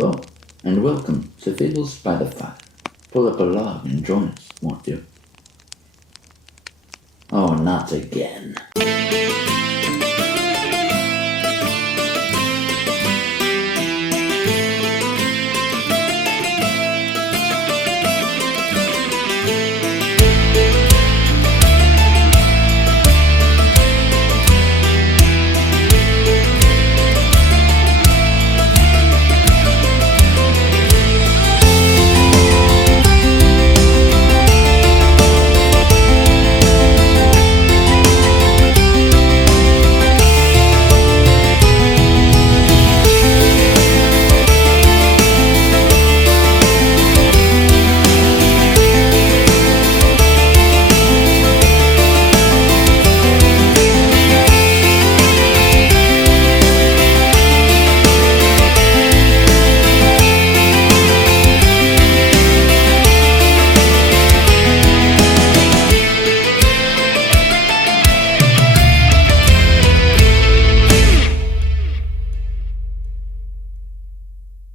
Hello, and welcome to Fables by the Fire. Pull up a log and join us, won't you? Oh, not again.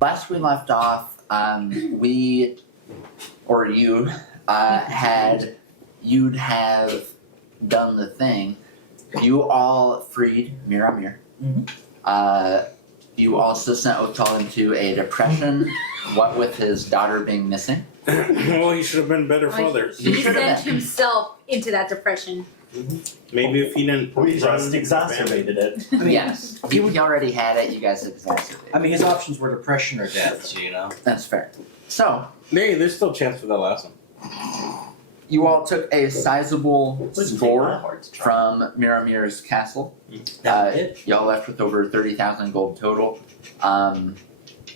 Last we left off, you'd have done the thing. You all freed Miramir. You also sent Othal into a depression, what with his daughter being missing. Well, he should have been a better father. He should've sent been. himself into that depression. Maybe if he didn't. We just exacerbated it. I mean, Yes, he already had it, you guys exacerbated. I mean, his options were depression or death, so, you know. That's fair. So, Hey, there's still a chance for that last one. you all took a sizable Wouldn't take my score heart to try. from Miramir's castle. It. Y'all left with over 30,000 gold total.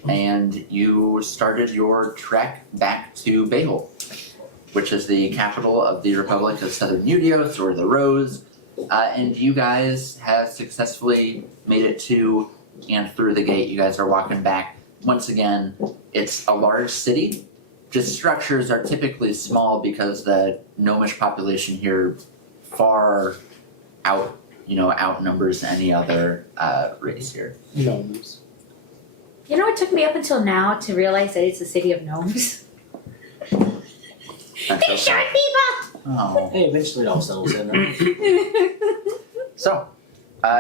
And you started your trek back to Behol, which is the capital of the Republic of Southern Udios, or the Rose. And you guys have successfully made it to and through the gate. You guys are walking back. Once again, it's a large city. Just structures are typically small because the gnomish population here far outnumbers any other race here. Gnomes. You know, it took me up until now to realize that it's a city of gnomes. That's They shot okay. people! Oh. Hey, eventually it all settles in. Right? So,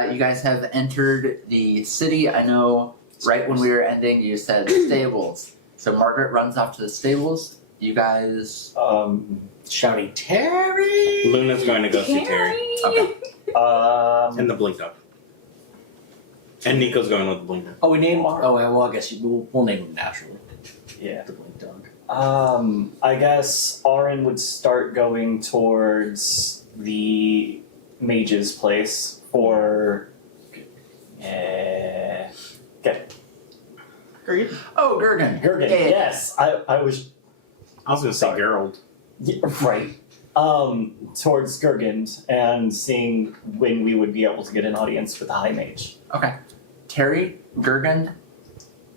you guys have entered the city. I know right when we were ending, you said stables. So Margaret runs off to the stables. You guys. Shouting, Terry! Luna's going to go see Terry. Okay. And the blink up. And Nico's going with the blink up. Oh, we named. Oh, well, I guess we'll name him naturally. Yeah. The blink dog. I guess Auron would start going towards the mage's place for. Okay. Oh, Gergen. Gergen. Yeah. Yes, I was I was going to say Sorry. Gerald. right. Towards Gergen and seeing when we would be able to get an audience with the High Mage. Okay. Terry, Gergen,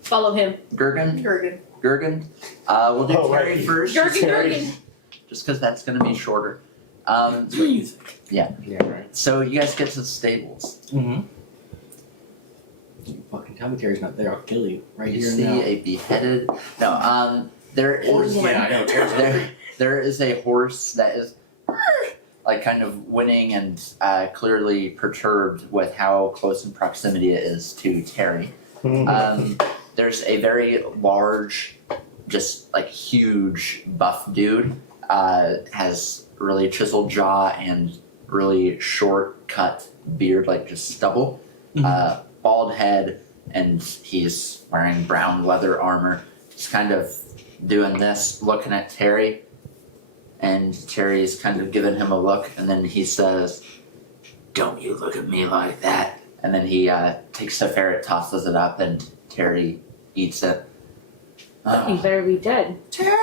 Follow him. Gergen, Gergen. Gergen. We'll do Oh, Terry right. first. Gergen, Terry. Gergen. Just because that's going to be shorter. That's what you think. Yeah, right. So you guys get to the stables. Mm-hmm. You fucking tell me Terry's not there, I'll kill you. Right You here see and now. a beheaded. No. There is. Yeah, I know. Terry's There is a horse that is like kind of winning and clearly perturbed with how close in proximity it is to Terry. There's a very large, just like huge buff dude, has really chiseled jaw and really short cut beard, like just stubble, bald head, and he's wearing brown leather armor. He's kind of doing this, looking at Terry, and Terry's kind of giving him a look, and then he says, "Don't you look at me like that." And then he takes the ferret, tosses it up, and Terry eats it. You better be dead. Terry!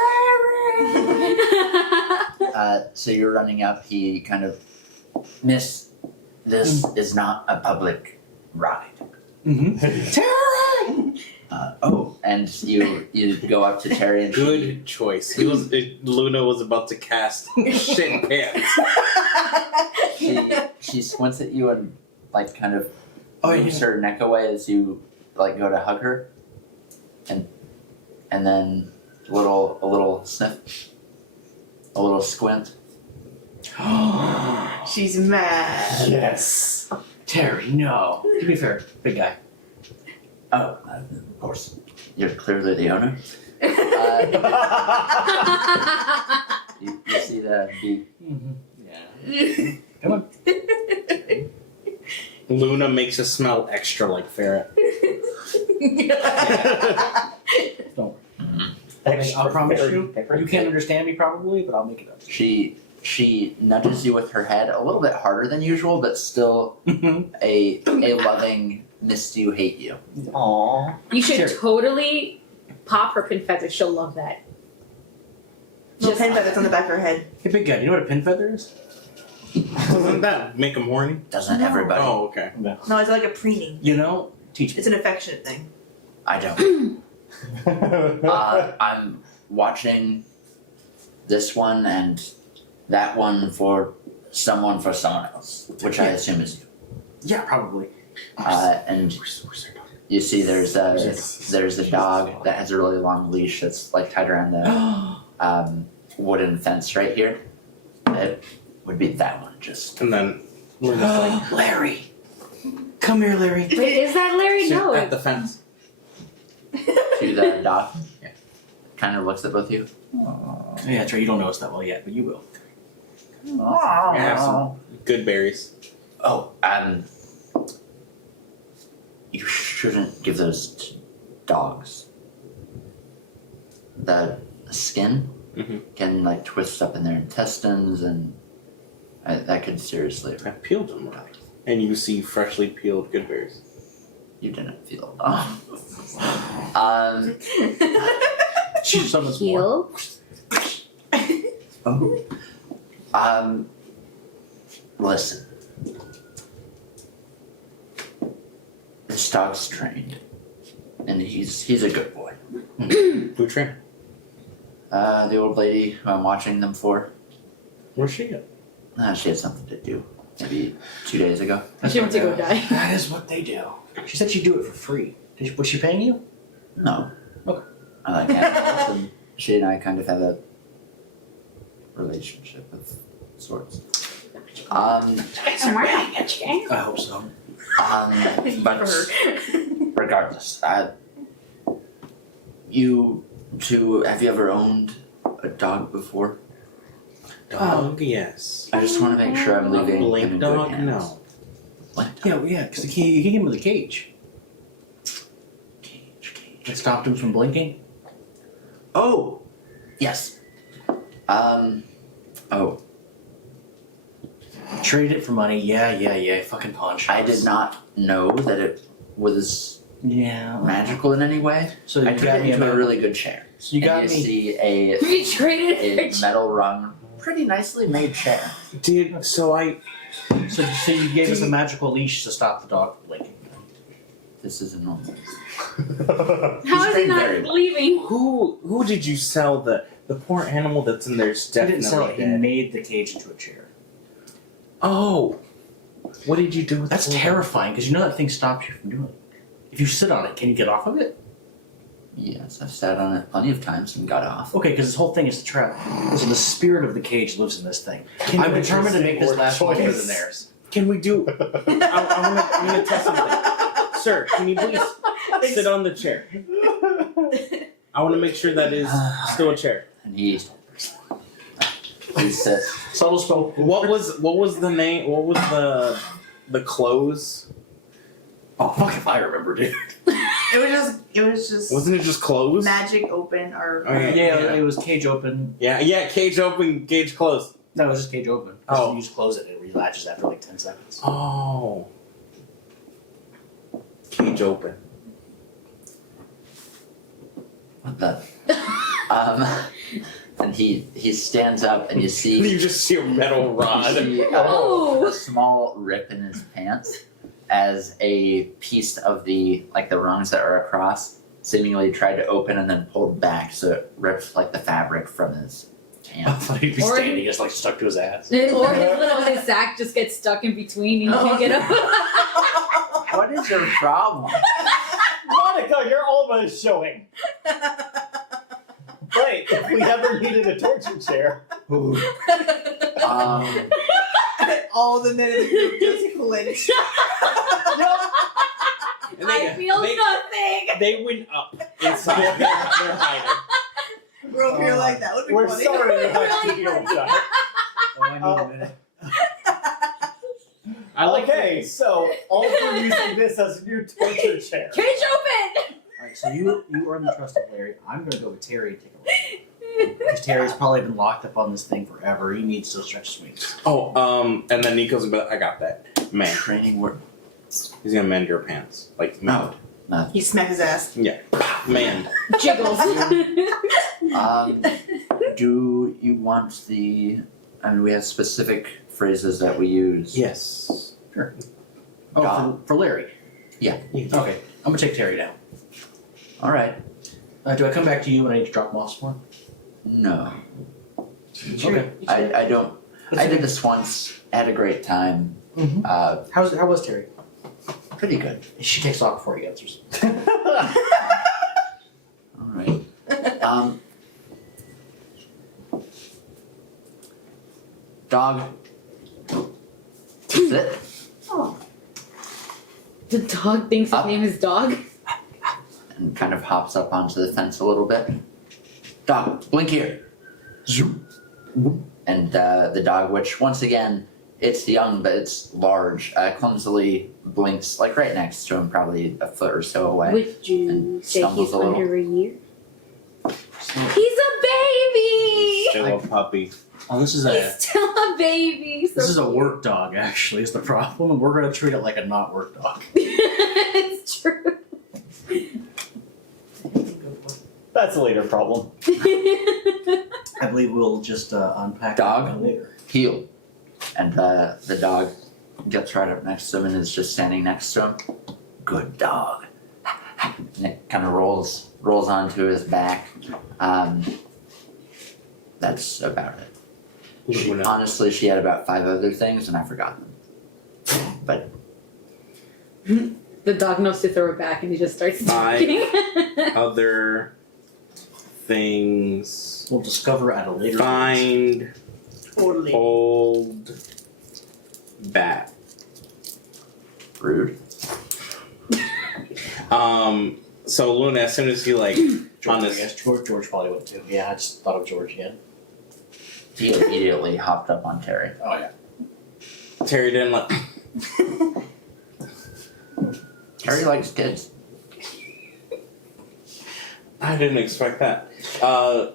So you're running up, he kind of, "Miss, this is not a public ride." Terry! And you go up to Terry and Good choice. Luna was about to cast shit pants. she squints at you and like kind of Oh, moves her neck away as you like go to hug her, and and then a little sniff, a little squint. She's mad. Yes. Terry, no. To be fair, big guy. Oh, of course. You're clearly the owner. You see the Yeah. Come on. Luna makes us smell extra like ferret. Don't worry. Extra I'll promise very you. peppery. You can't understand me probably, but I'll make it up. She nudges you with her head a little bit harder than usual, but still a loving miss you, hate you. Aww. You should Sure. totally pop her pin feather. She'll love that. No pen feathers on the back of her head. Hey, big guy, do you know what a pin feather is? Doesn't that make him horny? Doesn't No. everybody? Oh, okay. No, it's like a preening. You know, teach me. It's an affectionate thing. I don't. I'm watching this one and that one for someone else, which I assume is you. Yeah, probably. And you see there's a dog that has a really long leash that's like tied around the wooden fence right here. It would be that one, just And then we're just like Larry! Come here, Larry. Wait, is that Larry? sit No. at the fence. to the dog. Yeah. Kind of looks at both of you. Yeah, that's right. You don't know us that well yet, but you will. I have some good berries. Oh, you shouldn't give those to dogs. The skin Mhm. can like twist up in their intestines, and that could seriously I affect. peeled them. And you see freshly peeled good berries. You didn't feel. She's someone's more. Heal. Listen. This dog's trained, and he's a good boy. Who trained? The old lady who I'm watching them for. Where's she at? She had something to do. Maybe 2 days ago. She went to go die. That is what they do. She said she'd do it for free. Was she paying you? No. Okay. I like animals, and she and I kind of have a relationship of sorts. And we're not catching. I hope so. But regardless, you two, have you ever owned a dog before? Dog, yes. I just want to make sure I'm leaving him Blink in good dog, hands. no. Blink dog. Yeah, because he hit him with a cage. Cage. It stopped him from blinking. Oh, yes. Oh, Traded it for money. Yeah. Fucking pawn shops. I did not know that it was Yeah. magical in any way. So I you took got it me into a a really good chair. So you got and you me. see a We traded metal rung, pretty nicely made chair. Dude, so I. So you gave us a magical leash to stop the dog from blinking. This is a normal. How is he trained not very well. leaving? Who did you sell the poor animal that's in there's He definitely didn't sell it. He dead? made the cage into a chair. Oh. What did you do with That's the poor- terrifying because you know that thing stops you from doing it. If you sit on it, can you get off of it? Yes, I've sat on it plenty of times and got off. Okay, because this whole thing is a trap. So the spirit of the cage lives in this thing. Can I'm we determined to make this word last longer choice? than theirs. Can we do? I'm gonna test something. Sir, can you please sit on the chair? I want to make sure that is still a chair. And he sits. Subtle spell. What was the name? What was the clothes? Oh fuck if I remember, dude. It was just Wasn't it just clothes? magic open or Oh, yeah. Yeah, it was cage open. Yeah. Cage open, cage closed. No, it was just cage open. Oh. You just close it and it relatches after like 10 seconds. Oh. Cage open. What the? And he stands up, and you see You just see a metal rod. you see Oh. a small rip in his pants as a piece of the rungs that are across seemingly tried to open and then pulled back, so it ripped like the fabric from his I pants. thought he'd be Or- standing, just like stuck to his ass. Or his sack just gets stuck in between and he can't get up. What is your problem? Monica, your Alma is showing. say, if we ever needed a torture chair. All the men in the group just flinched. And I feel nothing. They went up inside. They're hiding. We're over here like that would be We're funny. sorry to have to deal with that. Oh, I need a minute. I like Okay, so all for using this as a new torture chair. Cage open. Alright, so you earn the trust of Larry. I'm gonna go with Terry and take a look. Because Terry's probably been locked up on this thing forever. He needs to stretch his wings. Oh, and then Nico's about. I got that. Man, Training work. he's gonna mend your pants. Like mend. He smacked his ass. Mend. Jiggles. Do you want the? I mean, we have specific phrases that we use. Yes. Sure. Oh, Dog. for Larry? Yeah. Okay, I'm gonna take Terry down. All right. Do I come back to you when I need to drop him off somewhere? No, Okay. I don't. I did this once. Had a great time. Mhm. How was Terry? Pretty good. She takes off before he answers. All right. Dog. Sit. Oh. The dog thinks his Up. name is Dog. And kind of hops up onto the fence a little bit. Dog, blink here. Zoom. And the dog, which once again, it's young but it's large, clumsily blinks like right next to him, probably a foot or so away. Would you And say stumbles he's a little. under a year? He's a baby! Still a puppy. Oh, this is He's still a baby. So this is a cute. work dog. Actually, is the problem. And we're gonna treat it like a not work dog. It's true. That's a later problem. I believe we'll just unpack Dog? that later. Heel. And the dog gets right up next to him and is just standing next to him. Good dog. And it kind of rolls onto his back. That's about it. Honestly, she had about 5 other things and I forgot them. But The dog knows to throw it back and he just starts Five. talking. Other things. We'll discover at a later date. Find Totally. old bat. rude. So Luna, as soon as you like George, on I this, guess George probably would too. Yeah, I just thought of George again. He immediately hopped up on Terry. Oh yeah. Terry didn't let. Terry likes kids. I didn't expect that.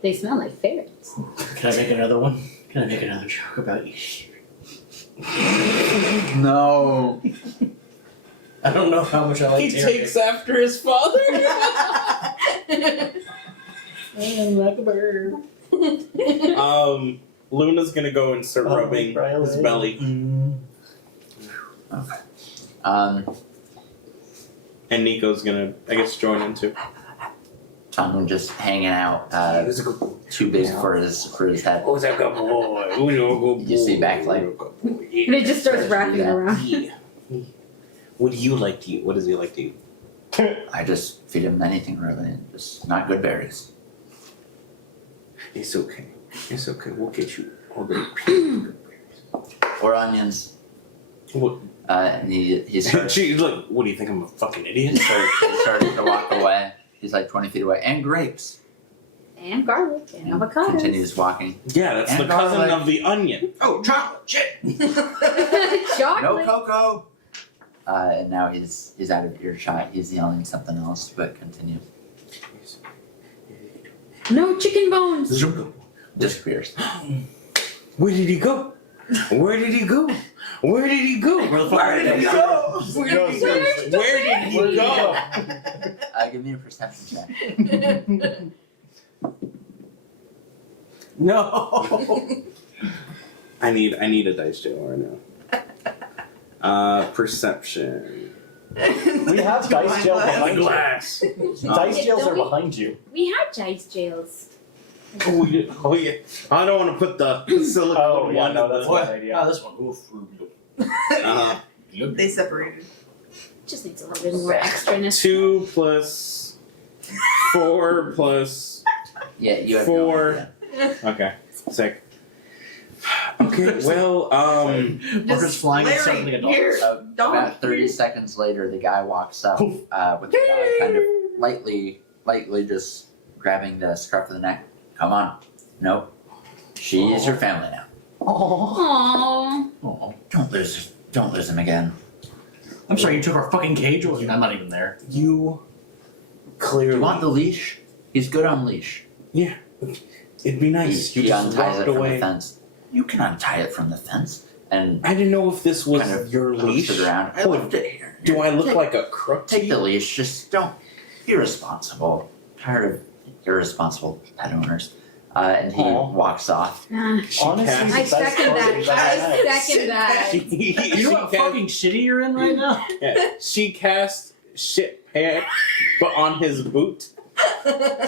They smell like ferrets. Can I make another one? Can I make another joke about you? No. I don't know how much I like He Terry. takes after his father. I'm like a bird. Luna's gonna go and start rubbing his belly, Okay. and Nico's gonna, I guess, join in too. Tongue just hanging out, too big for his head. Who's a good boy? Who's a good boy? You see back leg? And it just starts wrapping Yeah. around. Yeah. What do you like to eat? What does he like to eat? I just feed him anything really, just not good berries. It's okay. It's okay. We'll get you all the good Or onions. What? And he starts, Gee, look, what do you think? I'm a fucking he idiot? starts to walk away. He's like 20 feet away. And grapes. And garlic and avocados. Continues walking. Yeah, that's And the cousin garlic. of the onion. Oh, chocolate! Shit! No Chocolate. cocoa! And now he's out of earshot. He's yelling something else, but continue. No chicken bones. Disappears. Where did he go? Where did he go? Where did he go? Where the fuck Where did he go? Where did he go? Where did he go? Give me a perception check. No. I need a dice jail right now. Perception. We have dice jail behind you. Glass. Dice jails are Don't we? behind you. We had dice jails. Oh yeah. I don't want to put the silicone Oh, yeah, one no, in that's the. what- idea. Oh, this one. Oof. They separated. Just needs a little bit more extraness. 2 plus 4 plus Yeah, you have For- no idea. Okay, sick. Okay, well, Orca's flying with something Larry, adult. here. Don't. About 30 seconds later, the guy walks up with the dog kind of lightly just grabbing the scruff of the neck. Come on. Nope. She is your family now. Aww. Oh. Don't lose him again. I'm sorry, you took our fucking cage away. I'm not even there. you Do clearly. you want the leash? He's good on leash. Yeah, it'd be nice. He You just unties walked it from away. the fence. You can untie it from the fence and I didn't know if this was kind of your push leash. it around. I left it here. Do I look Take- like a crook? to Take the you? leash. Just don't be responsible. Tired of irresponsible pet owners. And he Aw. walks off. She Honestly, cast- I the best second part that. is that I second that. You know what fucking shitty you're in right now? She cast shit pant, but on his boot.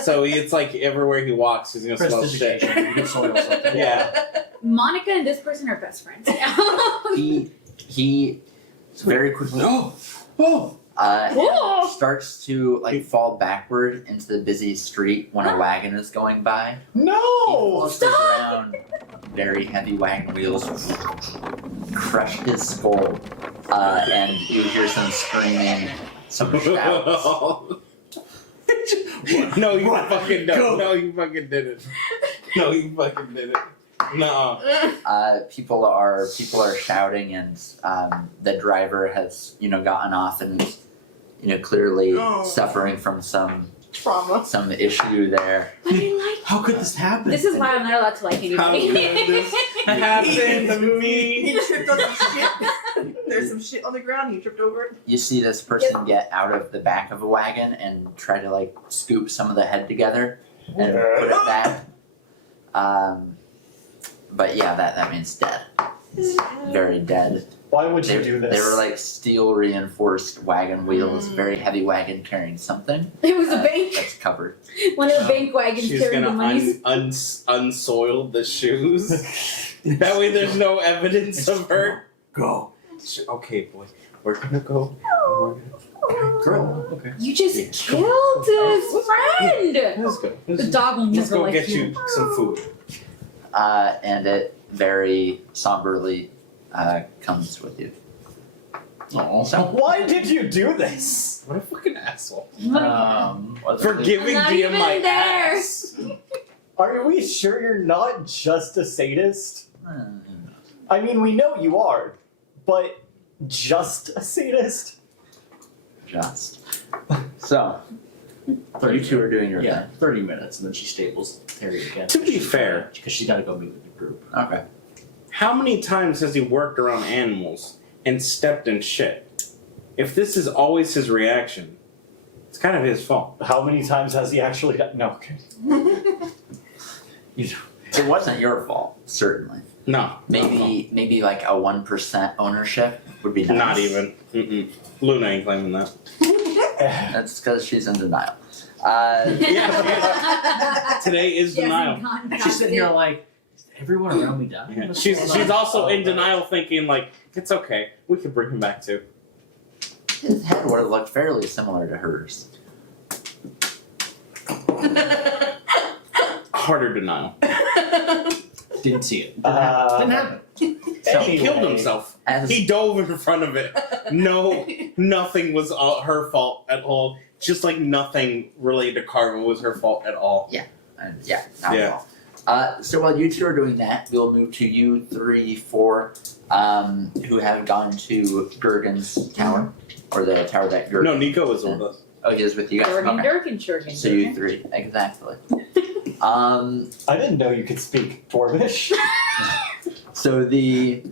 So it's like everywhere he walks, he's gonna smell shit. Prestidigitation. You can soil something. Yeah. Monica and this person are best friends. He very quickly Oh! Whoa. starts to like fall backward into the busy street when a wagon is going by. He No! floats around very heavy wagon wheels, crush his skull, and you hear some screaming, some shouts. No, you Run. fucking Go. don't. No, you fucking didn't. No, you fucking didn't. No. People are shouting, and the driver has gotten off and is clearly Oh. suffering from some Trauma. issue there. But I like How could this happen? This is why I'm not allowed to like How anybody. could this happen to me? He tripped on some shit. There's some shit on the ground. He tripped over it. You see this person get out of the back of a wagon and try to like scoop some of the head together and put it back. But yeah, that means dead. Very dead. Why would you do this? They were like steel reinforced wagon wheels, very heavy wagon carrying something It was a bank. that's covered. One of the bank wagons She's carrying the gonna money. unsoil the shoes. That way there's no evidence of her. Go. Okay, boy. We're gonna go. Girl. Okay. You just Yeah. killed his friend. Let's go. The dog will Let's never go like get you. you some food. And it very somberly comes with you. Why did you do this? What a fucking asshole. What's For the- giving I'm not DM my even there. ass. Are we sure you're not just a sadist? Hmm. I mean, we know you are, but just a sadist? Just. So, you two are doing your Yeah, 30 minutes, and then she stables Terry again. To be fair, Because she's got to go meet with the group. thing. Okay. how many times has he worked around animals and stepped in shit? If this is always his reaction, it's kind of his fault. How many times has he actually got? No, okay. It wasn't your fault, certainly. No. Maybe like a 1% ownership would be nice. Not even. Mm-mm. Luna ain't claiming that. That's because she's in denial. Yeah, Today is denial. She's sitting here like, is everyone around me dying? Yeah. What's She's going on? she's also in Oh, denial, thinking like it's okay. We can bring him back too. His head would have looked fairly similar to hers. Harder denial. Didn't see it. Didn't happen. So, He killed himself. as He dove in front of it. No, nothing was her fault at all. Just like nothing related to Carva was her fault at all. not at Yeah. all. So while you two are doing that, we'll move to you 3, 4, who have gone to Gergen's tower, or the tower that Gergen. No, Nico was with us. Oh, he is with you guys. Durgan, Okay. Durgan, Durgan. So you 3, exactly. I didn't know you could speak Dwarvish. So the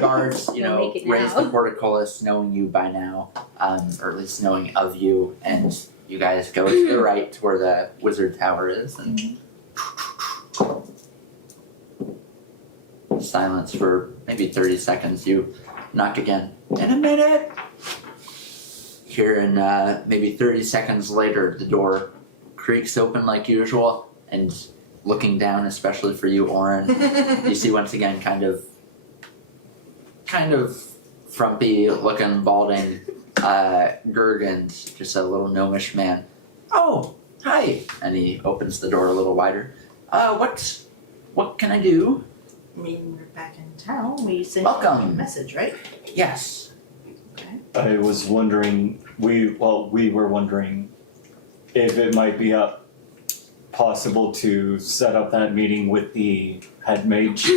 guards, They'll make it raise now. the portcullis, knowing you by now, or at least knowing of you, and you guys go to the right to where the wizard tower is, and silence for maybe 30 seconds. You knock again. In a minute. Here, and maybe 30 seconds later, the door creaks open like usual, and looking down, especially for you, Oren, you see once again kind of frumpy looking, balding Gergens, just a little gnomish man. Oh, Hi. And he opens the door a little wider. What can I do? I mean, we're back in town. We sent Welcome. you a message, right? Yes. I was wondering, we were wondering if it might be possible to set up that meeting with the head mage.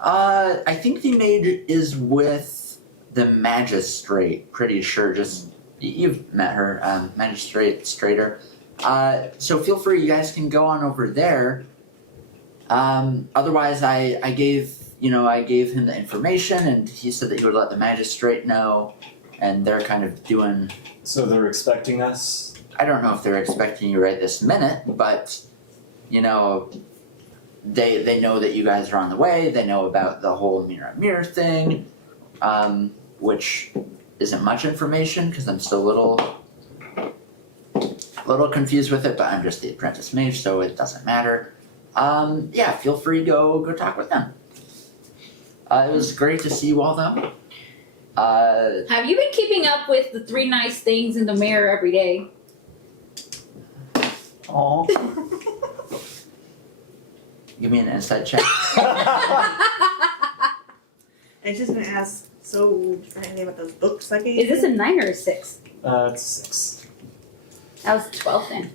I think the maid is with the magistrate, pretty sure. Just, you've met her, Strater. So feel free, you guys can go on over there. Otherwise, I gave him the information, and he said that he would let the magistrate know, and they're kind of doing. So they're expecting us? I don't know if they're expecting you right this minute, but they know that you guys are on the way. They know about the whole mirror thing, which isn't much information because I'm still a little confused with it. But I'm just the apprentice mage, so it doesn't matter. Yeah, feel free to go talk with them. It was great to see you all, though. Have you been keeping up with the 3 nice things in the mirror every day? Aw. Give me an insight check. And she's gonna ask, so, for anything about those books I gave Is this a 9 or a 6? It's 6. That was 12 then.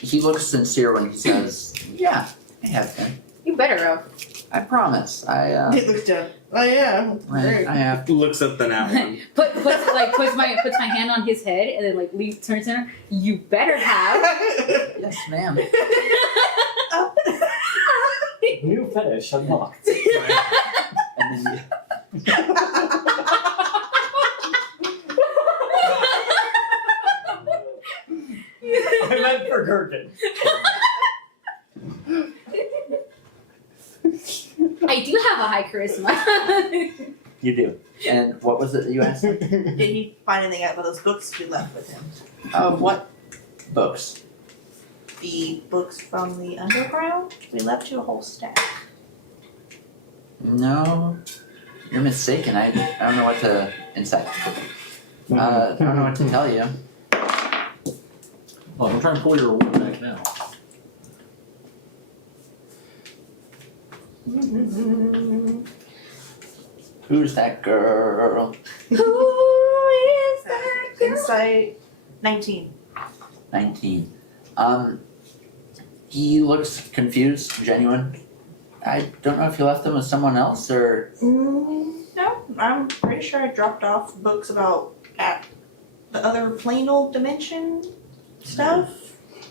He looks sincere when he says, "Yeah, I have been. You better have. I promise. It looks down. Oh yeah. Great. I have." Looks at the nat one. puts my hand on his head and then turns to her. You better have. Yes, ma'am. New fetish unlocked. And then I meant for Gherkin. I do have a high charisma. you do. And what was it that you asked? Did he find anything out about those books we left with him? What books? The books from the underground? We left you a whole stack. No, you're mistaken. I don't know what to insight. I don't know what to tell you. Well, I'm trying to pull your reward back now. Who's that girl? Who is that girl? Insight 19. 19. He looks confused, genuine. I don't know if you left them with someone else or. No, I'm pretty sure I dropped off books about at the other plain old dimension stuff.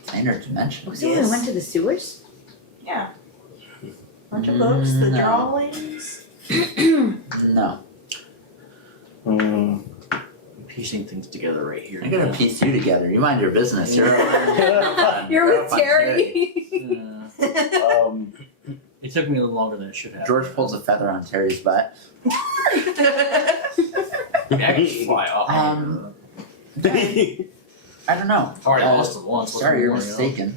Planar dimension. Was it when we went to the sewers? Yeah. Bunch of books, the No. drawings. No. Mm. Piecing things together right here. I'm gonna piece you together. You mind your business. You're. You're You're with fun, Terry. It took me a little longer than it should have. George pulls a feather on Terry's butt. I can fly off. I don't know. Already lost it once. Sorry, you're what's more, mistaken.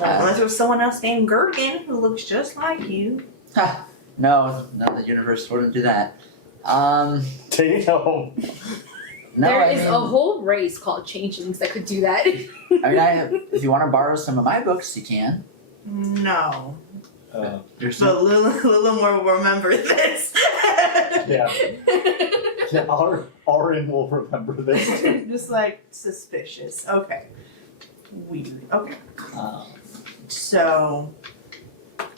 Unless it was someone else named Gherkin who looks just like you. No, the universe wouldn't do that. No, There I is mean, a whole race called changelings that could do that. if you want to borrow some of my books, you can. No. There's But Lulu more will remember this. Yeah. Arin will remember this. Just like suspicious. Okay. Weird. Okay. So,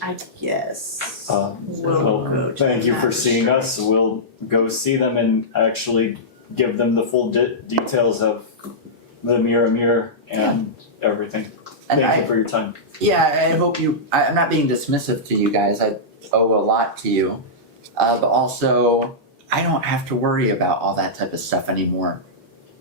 I guess we'll go to Thank you the for seeing us. We'll go see them and actually give them the full details of the mirror and everything. And Thank you for your time. Yeah, I hope you. I'm not being dismissive to you guys. I owe a lot to you, but also I don't have to worry about all that type of stuff anymore.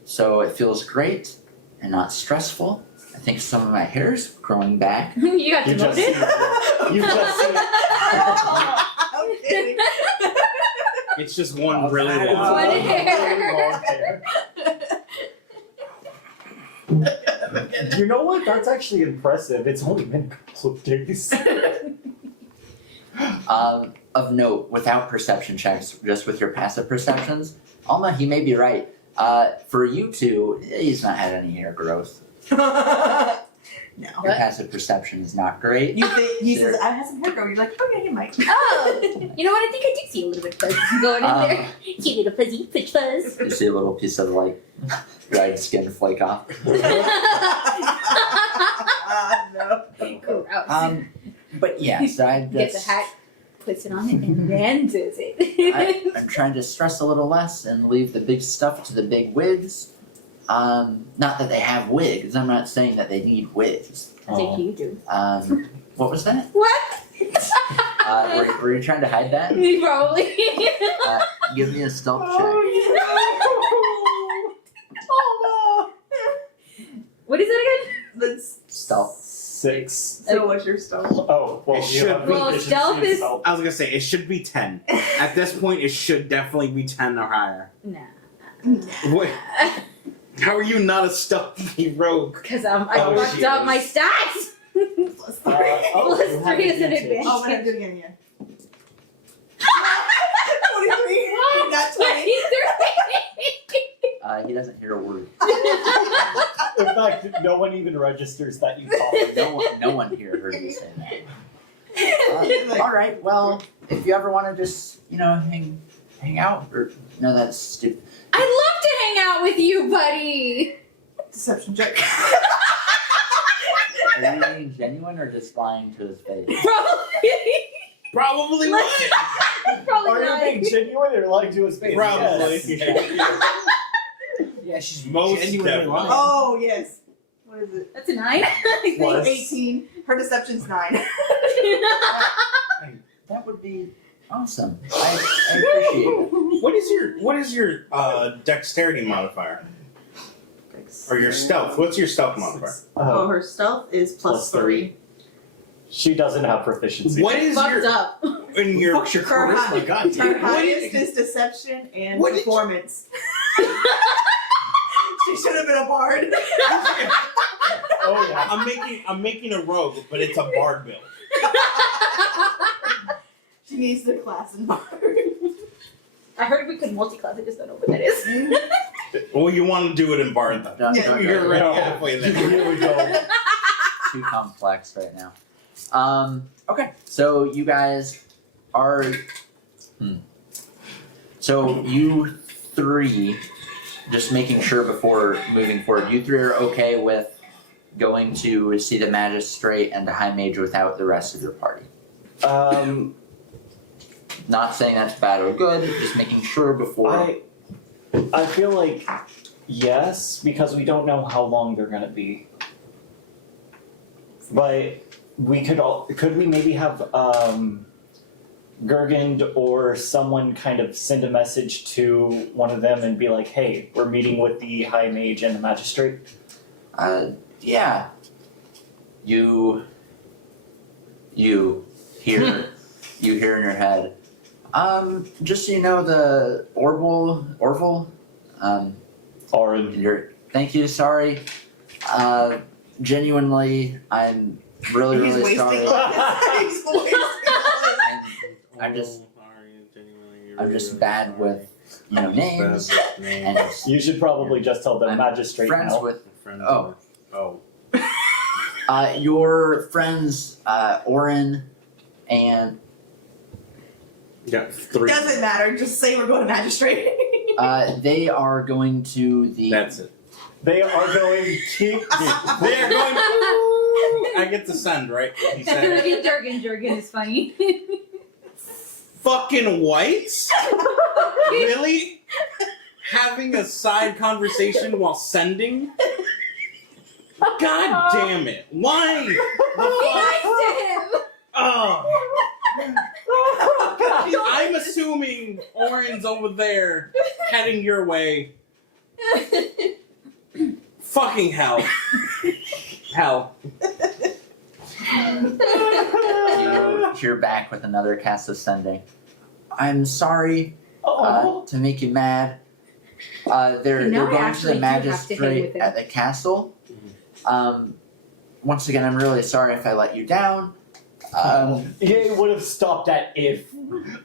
So it feels great and not stressful. I think some of my hair's growing back. You got You just demoted? You just see I'm kidding. It's just one really It's long. One really hair. long hair. You know what? That's actually impressive. It's only been a couple of days. Of note, without perception checks, just with your passive perceptions, Alma, he may be right. For you two, he's not had any hair growth. No. Your passive perception is not great. You think he says, I have some hair growth. You're like, okay, you might. Oh, you know what? I think I do see a little bit of fuzz going in there. Cute little fuzzy pitch fuzz. You see a little piece of like dried skin flake off. No. Gross. But yes, I Gets a just hat, puts it on it, and then does it. I'm trying to stress a little less and leave the big stuff to the big wigs. Not that they have wigs. I'm not saying that they need wigs. I think you do. What was that? What? Were you trying to hide that? Probably. Give me a stealth check. Oh What is it again? no. That's Stealth. 6. so. What's your stuff? Oh, well, It you should have be. Well, proficiency stealth in is- stealth. I was gonna say it should be 10. At this point, it should definitely be 10 or higher. Nah. Wait, how are you not a stealthy rogue? Because I Oh, fucked she up is. my stats. Plus 3. Plus you have 3 is an advantage. advantage. Oh, we're gonna do it again, yeah. 23, not 20. He doesn't hear a word. In fact, no one even registers that you coughed. No one here heard me say that. All right. Well, if you ever want to just hang out, or no, that's stupid. I'd love to hang out with you, buddy. Deception check. Are you being genuine or just lying to his face? Probably Let's- not. Probably Are you not. being genuine or lying to his face? Probably. Yes. Yeah, she's Most genuinely definitely. lying. Oh, yes. What is it? That's a 9. Plus. 18. Her deception's 9. That would be awesome. I appreciate it. What is your dexterity modifier or your stealth? What's your stealth modifier? Oh, her stealth is plus 3. She doesn't have proficiency. What is Fucked your up. in your Fuck's your Her charisma, god Her damn. highest is deception and What did you- performance. She should have been a bard. Oh yeah. I'm making a rogue, but it's a bard build. She needs the class in bard. I heard we could multi-class. I just don't know what that is. Well, you want to do it in bard then. Don't- Yeah, don't You're go right there. halfway You there. really don't. Too complex right now. Okay, so you guys are. So you three, just making sure before moving forward, you three are okay with going to see the magistrate and the high mage without the rest of your party. Not saying that's bad or good, just making sure before. I feel like yes, because we don't know how long they're gonna be. But we could we maybe have Gergend or someone kind of send a message to one of them and be like, hey, we're meeting with the high mage and the magistrate. Yeah. You hear you hear in your head. Just so you know, the Orville, Orin. thank you, sorry. Genuinely, I'm really, He's really sorry. wasting He's wasting And I'm just bad with, names. And You should probably just tell the I'm magistrate friends now. with Oh. your friends, Orin and Yeah, 3. Doesn't matter. Just say we're going to magistrate. they are going to the. That's it. They are going to They are going. I get to send, right? He said, Jurgen is funny. fucking whites? Really? Having a side conversation while sending? God damn it. Why? Be nice to him. Oh. I'm assuming Orin's over there heading your way. Fucking hell. Hell. You hear back with another cast of sending. I'm sorry to make you mad. They're Now I going to actually the do have to hang magistrate with him. at the castle. Once again, I'm really sorry if I let you down. Yeah, it would have stopped at if.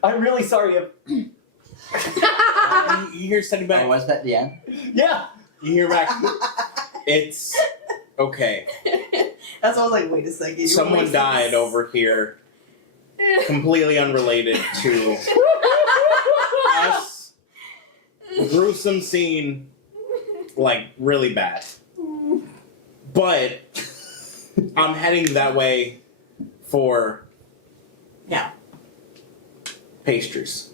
I'm really sorry if. You hear steady back. Oh, was that the end? Yeah. You hear back. It's okay. That's why I was like, wait a second. you're Someone wasting died this. over here, completely unrelated to us. Gruesome scene, like really bad. But I'm heading that way for pastries.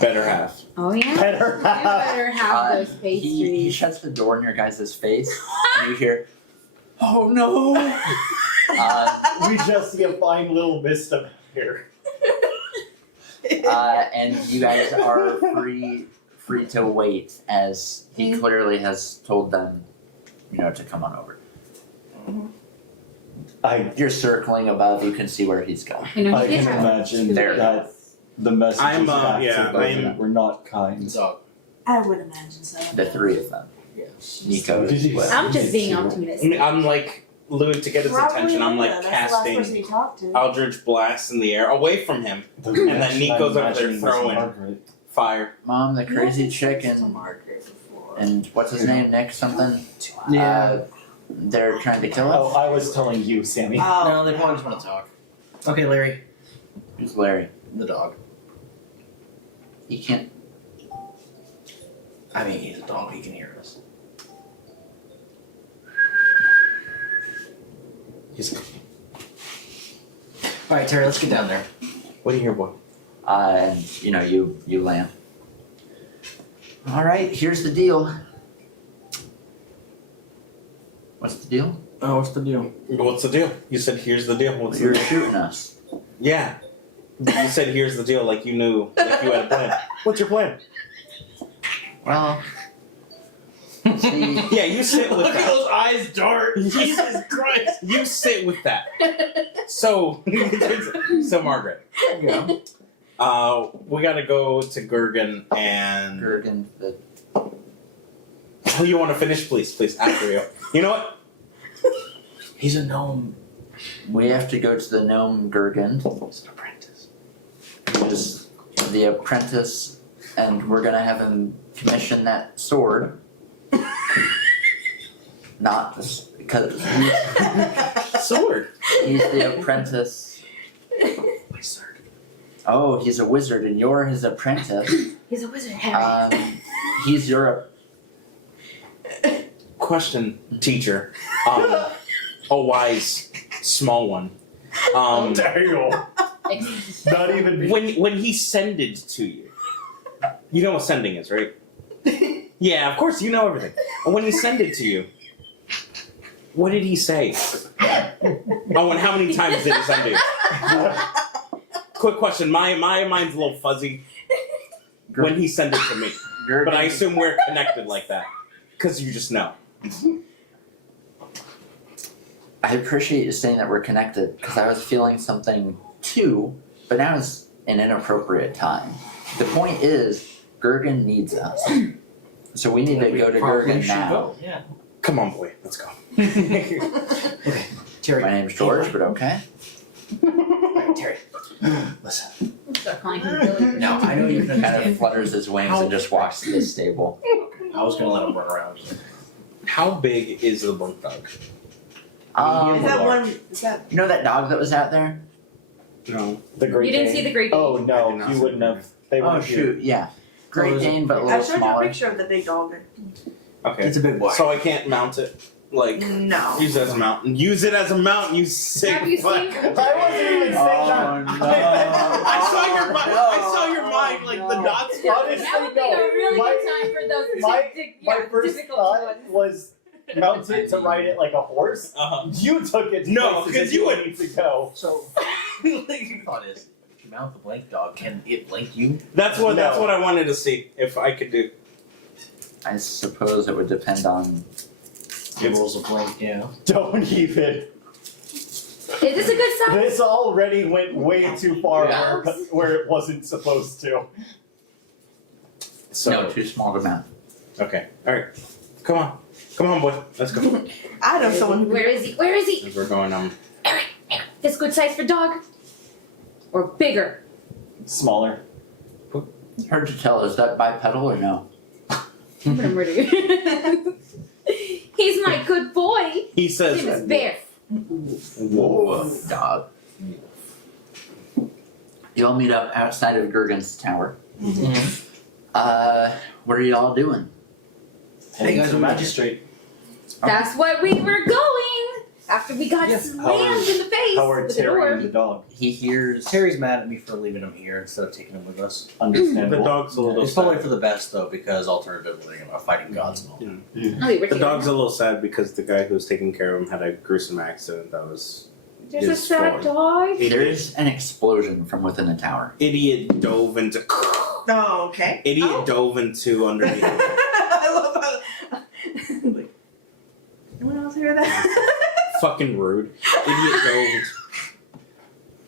Better half. Oh yeah. Better You better have those He pastries. shuts the door in your guys' face, and you hear, "Oh no!" We just see a fine little mist up here. And you guys are free to wait, as he clearly has told them, to come on over. You're circling above. You can see where he's going. You know, I he can did have imagine There. that the messages I'm, back yeah, to them I'm- were not kind. So, I would imagine so. The three of them. yes. Nico. Did you- I'm just being I optimistic. mean, I'm like Louis to get his attention. I'm like That's the last person casting you talked to. Eldritch blasts in the air away from him. The And next then Nico's I'm over there imagining was throwing. Margaret. Fire. Mom, the crazy Yeah, chick, it's and Margaret before. what's his name? Nick something. Yeah. They're trying to kill Oh, us. I was telling you, Sammy. No, they probably just want to talk. Okay, Larry, Who's Larry? the dog. He can't. I mean, he's a dog. He can hear us. He's, All right, Terry, let's get down there. what do you hear, boy? And you land. All right, here's the deal. What's the deal? Oh, what's the deal? What's the deal? You said here's the deal. What's the You're deal? shooting us. Yeah. You said here's the deal, like you knew, like you had a plan. What's your plan? Well, see, Yeah, you sit with that. those eyes dart. Jesus Christ. You sit with that. So, so Margaret, we gotta go to Gurgen and. Gurgen, the Oh, you want to finish, please, after you. You know what? He's a gnome. we have to go to the gnome Gurgen. He's an apprentice. Who's the apprentice, and we're gonna have him commission that sword. Not this, because Sword. he's the apprentice. Wizard. Oh, he's a wizard, and you're his apprentice. He's a wizard, Harry. He's your. Question, teacher. A wise, small one. Damn. Not even. When he sended to you, you know what sending is, right? Yeah, of course you know everything. And when he sended to you, what did he say? Oh, and how many times did he send you? Quick question. My mind's a little fuzzy when he sent it to me, but I assume we're connected like that because you just know. I appreciate you saying that we're connected, because I was feeling something too, but now is an inappropriate time. The point is, Gurgen needs us. So we need to go to Gurgen now. Yeah. Come on, boy, let's go. Terry. My name's George, but okay. Alright, Terry. Listen. Start calling him Billy. Now, I know you can Kind of understand. flutters his wings and just walks to the stable. I was going to let him run around. How big is the bunk dog? Is that one? Is that? You know that dog that was out there? No. The Great You didn't Dane. see the Great Oh Dane. I no, did not you see wouldn't the have. They Oh would shoot, yeah. Great Oh, is it- Dane, but a I little showed you a smaller. picture of the big dog. Okay. It's a big boy. So I can't mount it. Like No. use it as a mount. Use it as a mount. You sick Have you fuck. seen? I wasn't even saying that. I saw your mind. I saw your mind like the dots. Honestly, That would be a really My- good time for those My first difficult thought ones. was mount it to ride it like a horse. You took it. No, places 'cause that you don't would- need to go. So, the thought is, if you mount the blank dog, can it blank you? That's what No. I wanted to see if I could do. I suppose it would depend on. The rules of blank, yeah. Don't even. Is this a good sign? This already went way too far Yeah. where it wasn't supposed to. So No, too small to mount. okay, all right, come on, boy, let's go. I know someone who. Where is he? Where is he? As we're going This good size for dog? Or bigger? Smaller. Hard to tell. Is that bipedal or no? I'm gonna murder you. He's my good boy. He His says, name is Bear. Whoa, dog. You all meet up outside of Gergen's tower. What are y'all doing? Hey guys, to I'm magistrate. That's what we were going after we got slammed in the face How are with the Terry door. and the dog? He hears. Terry's mad at me for leaving him here instead of taking him with us. the Understandable. dog's a little It's probably sad. for the best though, because alternatively, I'm fighting gods and all. Oh, we were The dog's a little sad because the guy who was taking care of him had a gruesome accident that was... There's a his sad fault. dog. There's an explosion from within the tower. Idiot dove into... Oh, okay. Idiot dove into underneath him. I love how. Like, anyone else hear that? Fucking rude. Idiot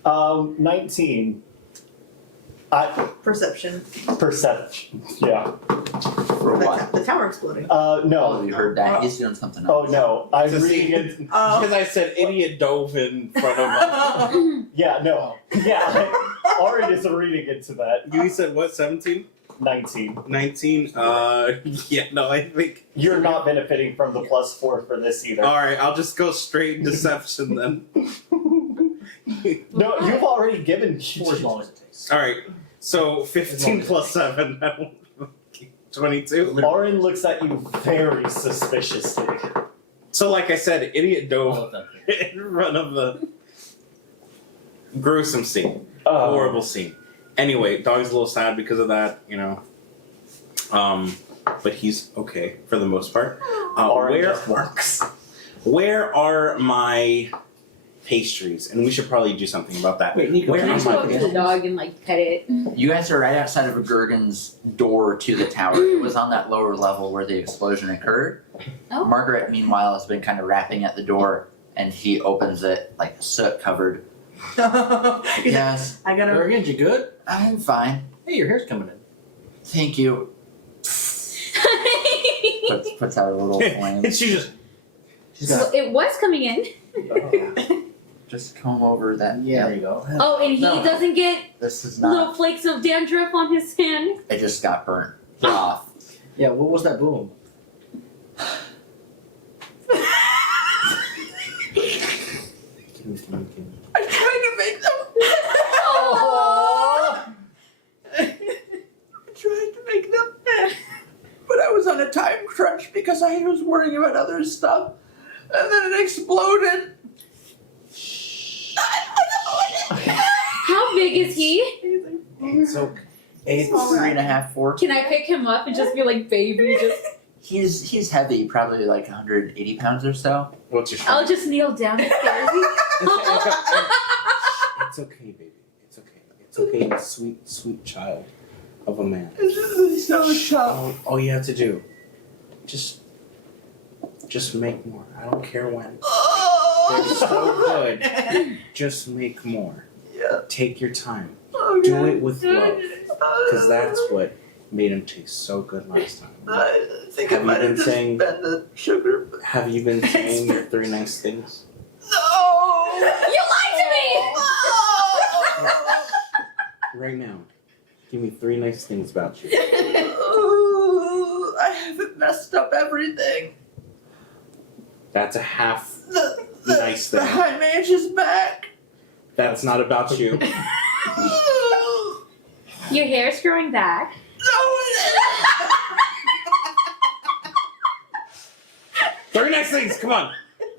dove 19. Perception. Perception. Yeah. For what? The tower exploding. Oh, No. you heard that. He's doing something Oh else. no. I'm To see- reading it. Because I said idiot dove in front of him. Yeah, no. Yeah. Aaron is reading into that. You said what, 17? 19. 19? Yeah, no, I think... You're not benefiting from the +4 for this either. Alright, I'll just go straight deception then. No, you've already given For as long as it takes. Alright, so 15 plus 7, 22. Aaron looks at you very suspiciously. So like I said, idiot All dove of them. in front of the gruesome scene. Oh. Horrible scene. Anyway, dog's a little sad because of that, you know. But he's okay for the most part. Aaron just works. Where are my pastries? And we should probably do something about that. Wait, Nico, Where Can I are go my up to the pastries? dog and like pet it? You guys are right outside of Gergen's door to the tower. It was on that lower level where the explosion occurred. Oh. Margaret, meanwhile, has been kind of rapping at the door, and he opens it like soot covered. Yes, I gotta. Arrogant, you good? I'm fine. Hey, your hair's coming in. Thank you. Puts out a little flame. And she just She's Well, got. it was coming in. Just comb over that. Yeah, there you go. Oh, and he No. doesn't get This is little not. flakes of dandruff on his hand. It just got burnt off. Yeah, what was that boom? I tried to make them. I tried to make them, but I was on a time crunch because I was worrying about other stuff, and then it exploded. How big is he? it's okay. It's 3.5, 4. Can I pick him up and just be like, baby, just. He's heavy, probably like 180 pounds or so. What's your I'll just kneel down and stare at you. It's okay, baby. It's okay. It's okay, you sweet, sweet child of a man. It's so tough. All you have to do, just make more. I don't care when. They're so good. Just make more. Yeah. Take your time. Okay. Do it with love, because that's what made him taste so good last time. I think Have I you might been have just saying- been the sugar. But Have you been saying your 3 nice things? no! You lied to me! Right now. Give me 3 nice things about you. I haven't messed up everything. That's a half. The Nice the thing. high mage is back. That's not about you. Your hair's growing back. No, 3 nice things, come on.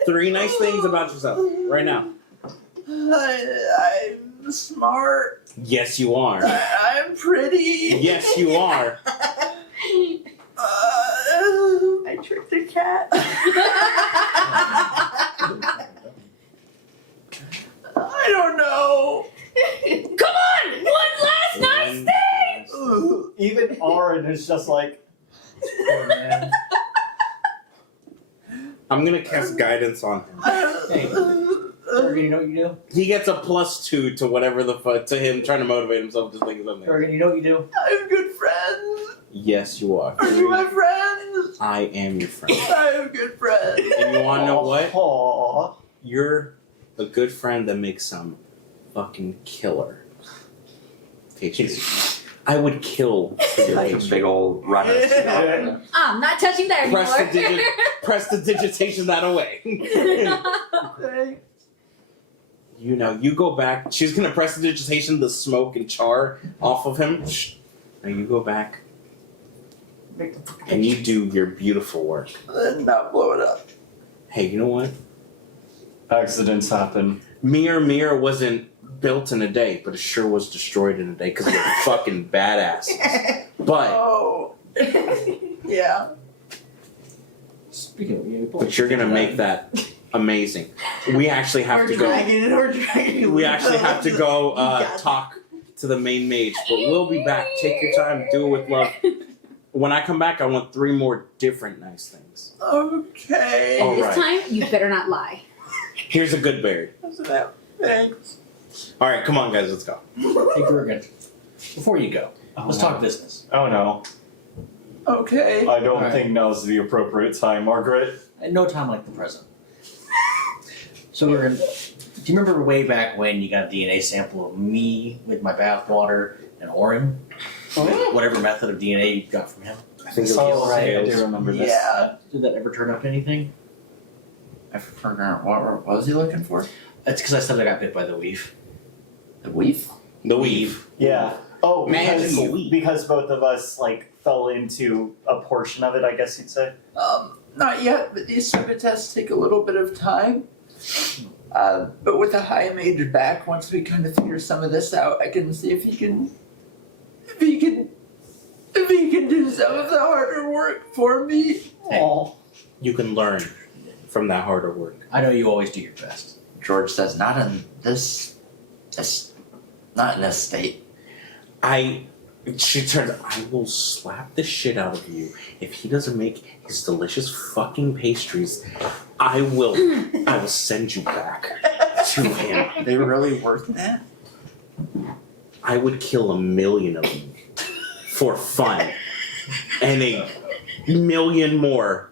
3 nice things about yourself, right now. I'm smart. Yes, you are. I'm pretty. Yes, you are. I tricked a cat. I don't know. Come on! One last nice thing! Even Aaron is just like, Oh, man. I'm gonna cast guidance on him. Arrogant, you know what you do? He gets a +2 to whatever to him trying to motivate himself to think of something. Arrogant, you know what you do? I have good friends. Yes, you are. Are you my friends? I am your friend. I have good friends. And you wanna know what? Aww. You're a good friend that makes some fucking killer pastries. I would kill See like a big old runner. I'm not touching that anymore. press the digitation that away. You know, you go back. She's gonna press the digitation, the smoke and char off of him. Shh. Now you go back and you do your beautiful work. Then not blow it up. Hey, you know what? Accidents happen. Mir wasn't built in a day, but it sure was destroyed in a day because you're fucking badasses. But Oh. Yeah. Speaking of you, but you're gonna make that amazing. We actually have to go. We're dragging. We actually have to go talk to the main mage, but we'll be back. Take your time, do it with love. When I come back, I want 3 more different nice things. Okay. Oh. And this Alright. time, you better not lie. Here's a good berry. Thanks. All right, come on, guys, let's go. hey Gergen, before you go, let's talk business. Oh no. Okay. I don't Alright. think now's the appropriate time, Margaret. At no time like the present. So Gergen, do you remember way back when you got a DNA sample of me with my bathwater and Orin? Whatever method of DNA you got from him. I think Oh, right, I scales. do remember this. Yeah. Did that ever turn up anything? I forgot what was he looking for? It's because I said I got bit by the weave. The weave. The weave. Yeah. Oh, Magical because, weed. because both of us like fell into a portion of it, I guess you'd say. Not yet, but these sort of tests take a little bit of time. But with the high mage back, once we kind of figure some of this out, I can see if he can do some of the harder work for me. Oh. You can learn from that harder work. I know you always do your best. George says, not in this not in this state. She turns, I will slap the shit out of you if he doesn't make his delicious fucking pastries. I will send you back to him. They were really worth that? I would kill 1,000,000 of them for fun, and 1,000,000 more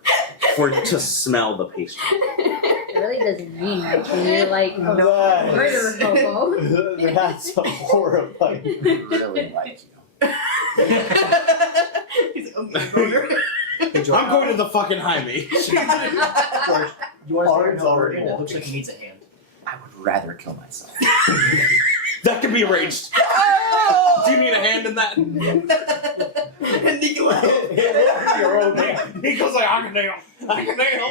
to smell the pastry. It really doesn't mean much when you're like a Nice. murder hobo. That's horrifying. I really like you. He's like, okay, murder. Hey, George, I'm going to the fucking high mage. George, you want to Art's start already Gergen? It looks walking. like he needs a hand. I would rather kill myself. That can be arranged. Do you need a hand in that? Your own hand. He goes like, I can nail.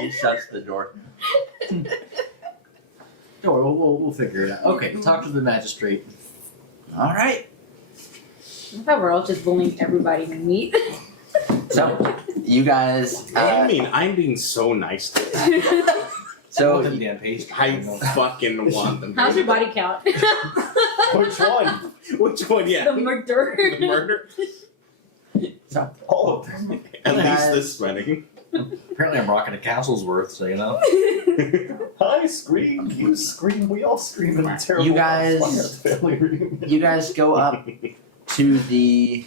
He shuts the door. Don't worry, we'll figure it out. Okay, talk to the magistrate. Alright. I thought we're all just bullying everybody we meet. So, you guys. What do you mean? I'm being so nice to you. I So, want them damn pastry. I fucking want them. How's your body count? Which one? Which one? Yeah. The murder. The murder? All of them. At Guys. least this many. Apparently I'm rocking a castle's worth, so you know. I scream, you scream, we all scream in terrible You guys- family reunion. you guys go up to the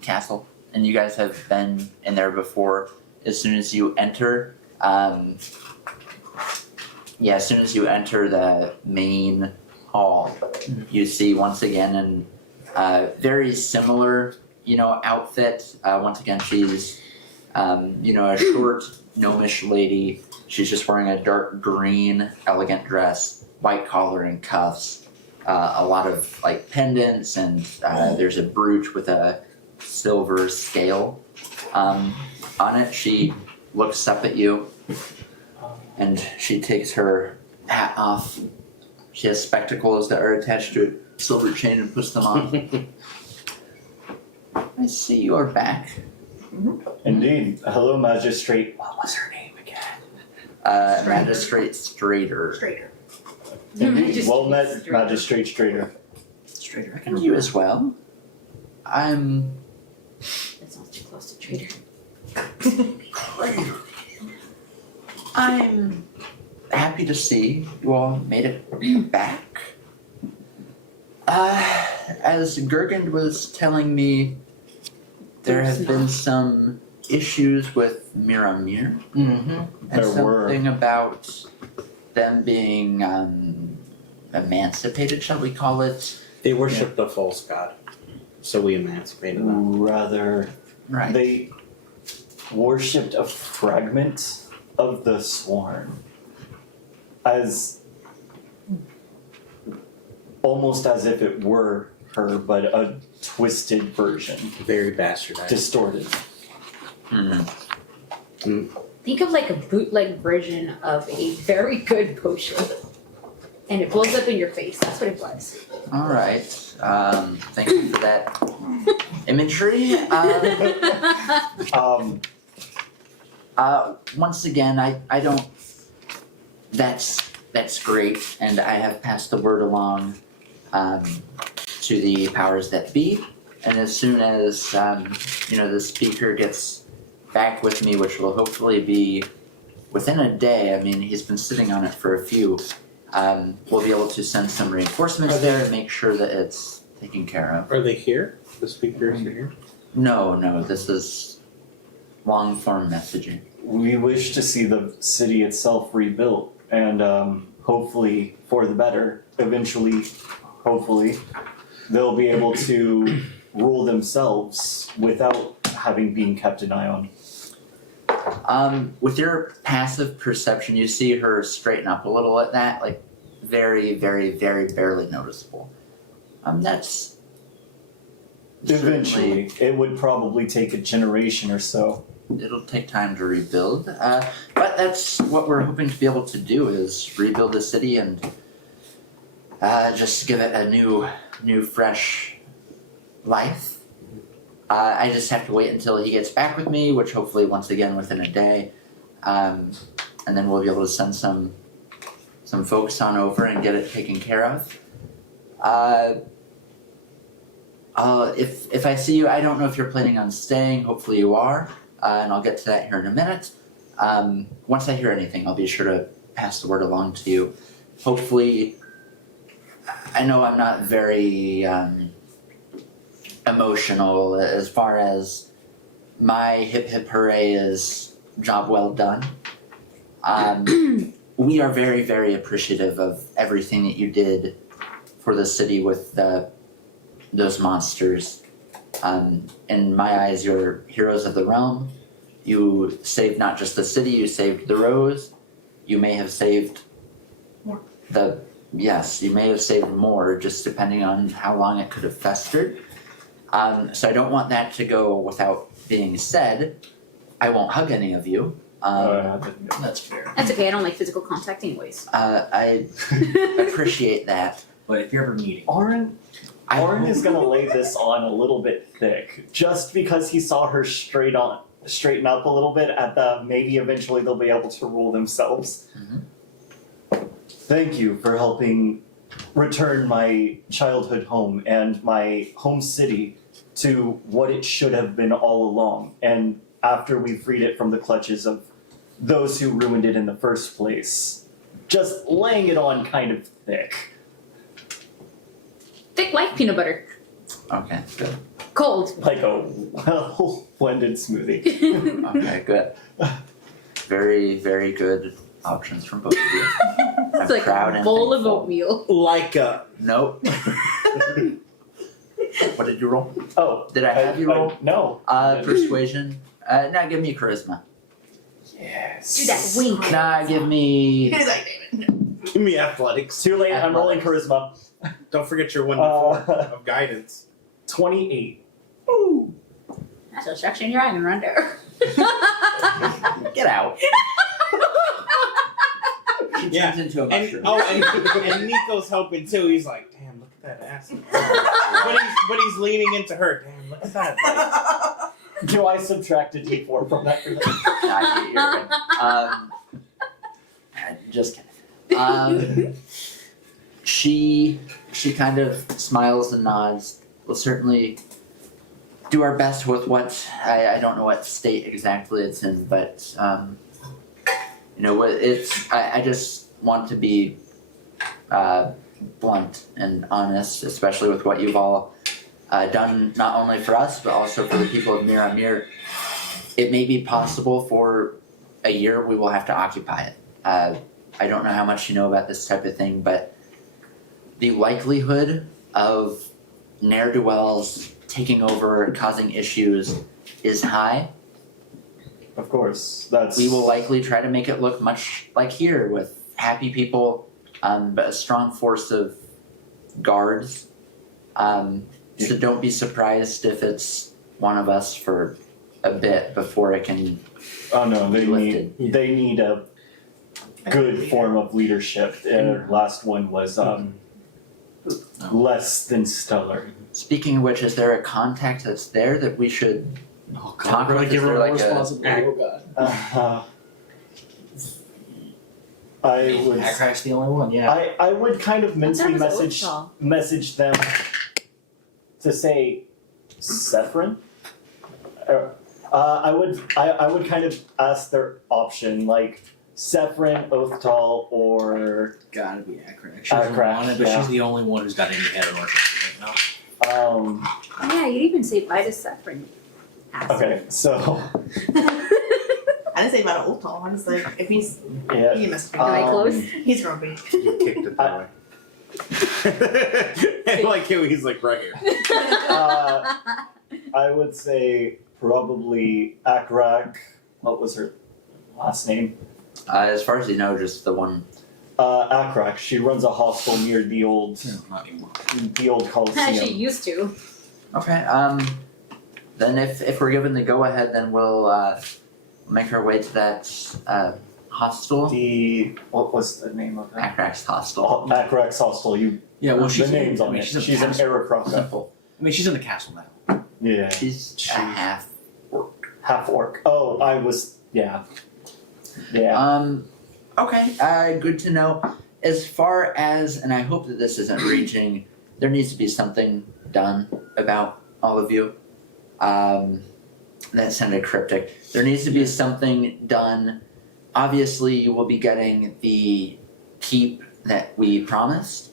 castle, and you guys have been in there before. As soon as you enter, as soon as you enter the main hall, you see once again an very similar, outfit. Once again, she's, a short gnomish lady. She's just wearing a dark green, elegant dress, white collar and cuffs. A lot of like pendants, and there's a brooch with a silver scale on it. She looks up at you, and she takes her hat off. She has spectacles that are attached to a silver chain and puts them on. I see you are back. Indeed. Hello, Magistrate. What was her name again? Magistrate Strader. Straighter. Indeed. Well met, Magistrate Strader. Straighter, I can And you as well. I'm That sounds too close to traitor. I'm happy to see you all made it back. As Gergend was telling me, there have been some issues with Miramir, Mm-hmm. and There were. something about them being emancipated, shall we call it? They worship the false god. So we emancipated them. Rather, Right. they worshipped a fragment of the sworn as almost as if it were her, but a twisted version, Very bastardized. distorted. Think of like a bootleg version of a very good potion. And it blows up in your face. That's what it was. All right. Thank you for that imagery. Once again, I don't. That's great, and I have passed the word along to the powers that be. And as soon as the speaker gets back with me, which will hopefully be within a day. I mean, he's been sitting on it for a few. We'll be able to send some reinforcements there and make sure that it's taken care of. Are they here? The speakers are here? No, this is long form messaging. We wish to see the city itself rebuilt, and hopefully for the better. Eventually, hopefully, they'll be able to rule themselves without having been kept an eye on. With your passive perception, you see her straighten up a little at that, like very, very, very barely noticeable. That's Eventually, it would probably take a generation or so. it'll take time to rebuild, but that's what we're hoping to be able to do is rebuild the city and just give it a new, fresh life. I just have to wait until he gets back with me, which hopefully once again within a day, and then we'll be able to send some folks on over and get it taken care of. If I see you, I don't know if you're planning on staying. Hopefully you are, and I'll get to that here in a minute. Once I hear anything, I'll be sure to pass the word along to you. Hopefully, I know I'm not very emotional as far as my hip hip hooray is job well done. We are very, very appreciative of everything that you did for the city with those monsters. In my eyes, you're heroes of the realm. You saved not just the city, you saved the rose. You may have saved More. you may have saved more, just depending on how long it could have festered. So I don't want that to go without being said. I won't hug any of you. That's fair. That's okay. I don't like physical contact, anyways. I appreciate that. But if you're ever needing, Oren is gonna lay this on a little bit thick, just because he saw her straighten up a little bit at the maybe eventually they'll be able to rule themselves. Thank you for helping return my childhood home and my home city to what it should have been all along. And after we freed it from the clutches of those who ruined it in the first place, just laying it on kind of thick. Thick like peanut butter. Okay, good. Cold. Like a well blended smoothie. Okay, good. Very, very good options from both of you. It's I'm like proud a and bowl of thankful. oatmeal. Like a. Nope. What did you roll? Oh, Did I have you roll? No. Persuasion. Now give me charisma. Yes. Do that wink. Nah, give me. He's like, David. Give me athletics. Too late. I'm rolling charisma. Don't forget your 1d4 of guidance. 28. That's a section you're hanging around there. Get out. She Yeah, turns into a And mushroom. and Nico's helping too. He's like, damn, look at that ass. But he's leaning into her. Damn, look at that. Do I subtract a d4 from that? Nah, you're good. Just kidding. She kind of smiles and nods. We'll certainly do our best with what I don't know what state exactly it's in, but it's I just want to be blunt and honest, especially with what you've all done, not only for us but also for the people of Miramir. It may be possible for a year we will have to occupy it. I don't know how much you know about this type of thing, but the likelihood of ne'er-do-wells taking over, causing issues, is high. Of course, that's. We will likely try to make it look much like here with happy people, but a strong force of guards. So don't be surprised if it's one of us for a bit before it can. Oh no, they lifted. need a good form of leadership. And last one was less than stellar. Speaking of which, is there a contact that's there that we should talk with? Is there like a I would. Akrak's the only one, yeah. I would kind of mentally That was message them to say Sephron. I would kind of ask their option, like Sephron, Othtal, or Gotta be Akrak. She doesn't Akrak, want it, but yeah. she's the only one who's got any head on right now. Oh, yeah, you'd even say bye to Saffron. okay, so I didn't say about an old tall. I'm just like, if he's yeah. he must be. Am I close? He's grumpy. You kicked it that way. I like how he's like right here. I would say probably Akrak. What was her last name? as far as you know, just the one. Akrak. She runs a hostel near the old Not anymore. She Coliseum. used to. Okay. Then if we're given the go ahead, then we'll make our way to that hostel. What was the name of it? Akrak's hostel. Akrak's hostel. Yeah, well, The she's name's on I mean, it. She's, She's an Aracraka. Simple. she's in the castle now. Yeah. She's a half. Half orc. Oh, I was. Yeah. Yeah. Okay, good to know. As far as, and I hope that this isn't reaching, there needs to be something done about all of you. That sounded cryptic. There needs to be something done. Obviously, you will be getting the keep that we promised.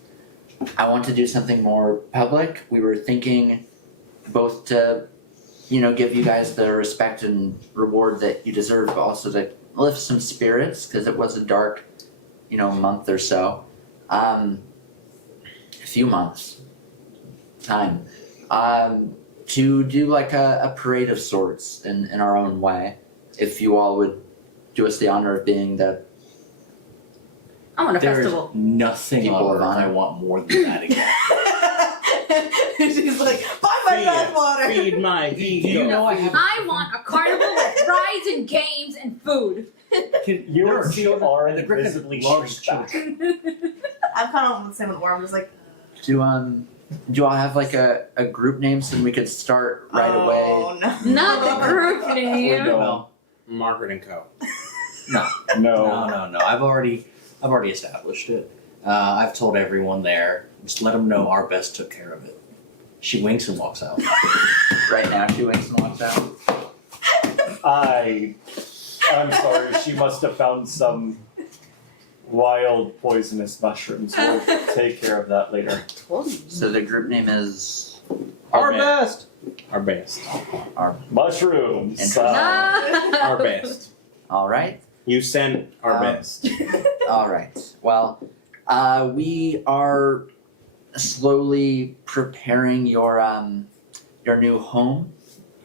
I want to do something more public. We were thinking both to, give you guys the respect and reward that you deserve, but also to lift some spirits, because it was a dark, month or so. A few months. Time. To do like a parade of sorts in our own way. If you all would do us the honor of being the I want a There's festival. nothing People on of earth honor. I want more than that again. She's like, buy my bathwater. Feed my ego. I want a carnival with rides and games and food. Your feet are and the Griffin invisibly loves shrink back. I'm kind of on the same where I'm just like, do you all have like a group name so we could start right away? oh, no. Not the group We name. don't. Well, Margaret and Co. no. No. No. I've already established it. I've told everyone there. Just let them know our best took care of it. She winks and walks out. Right now, she winks and walks out. I'm sorry. She must have found some wild poisonous mushrooms. We'll take care of that later. Told you. So the group name is Our best. Our best. Mushrooms. Interesting. Our best. all right. You send our Um, best. All right. Well, we are slowly preparing your new home.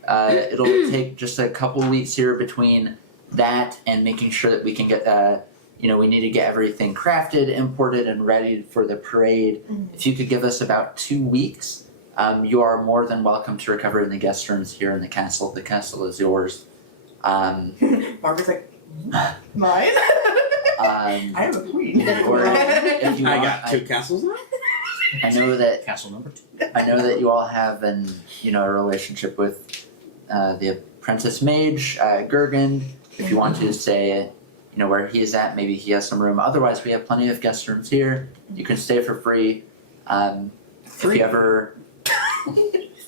It'll take just a couple weeks here between that and making sure that we can get we need to get everything crafted, imported, and ready for the parade. If you could give us about 2 weeks, you are more than welcome to recover in the guest rooms here in the castle. The castle is yours. Margaret's like, mine? I have a queen. Or if you I want, got 2 castles now? I know that Castle number 2. I know that you all have a relationship with the apprentice mage, Gergen. If you want to say, where he is at, maybe he has some room. Otherwise, we have plenty of guest rooms here. You can stay for free. If you ever,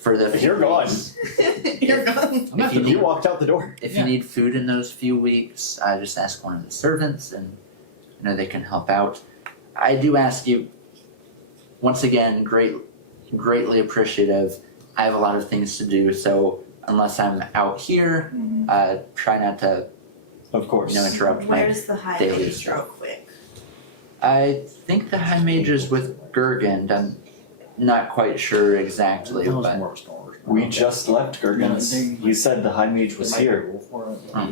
for the You're gone. You're gone. if you You need, walked out the door. if you need food in those few weeks, just ask one of the servants, and they can help out. I do ask you, once again, greatly appreciative. I have a lot of things to do, so unless I'm out here, try not to Of course. interrupt my Where's the high daily mage real stuff. quick? I think the High Mage is with Gergend. I'm not quite sure exactly, That was but more of a Star Wars We just left Gergen's. He said the High Mage was here.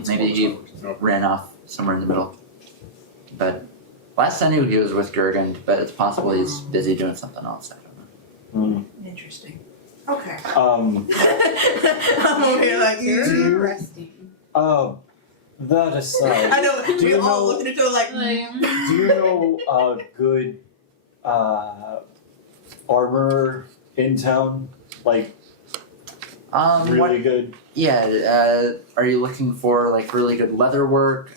Maybe he ran off somewhere in the middle. But last I knew he was with Gergen, but it's possible he's busy doing something else. I don't know. Interesting. Okay. Um, I'm over here like, Interesting. that aside, I know, Do we you all know- looked at each other like, do you know a good armor in town? Like What? really good? Yeah. Are you looking for like really good leather work,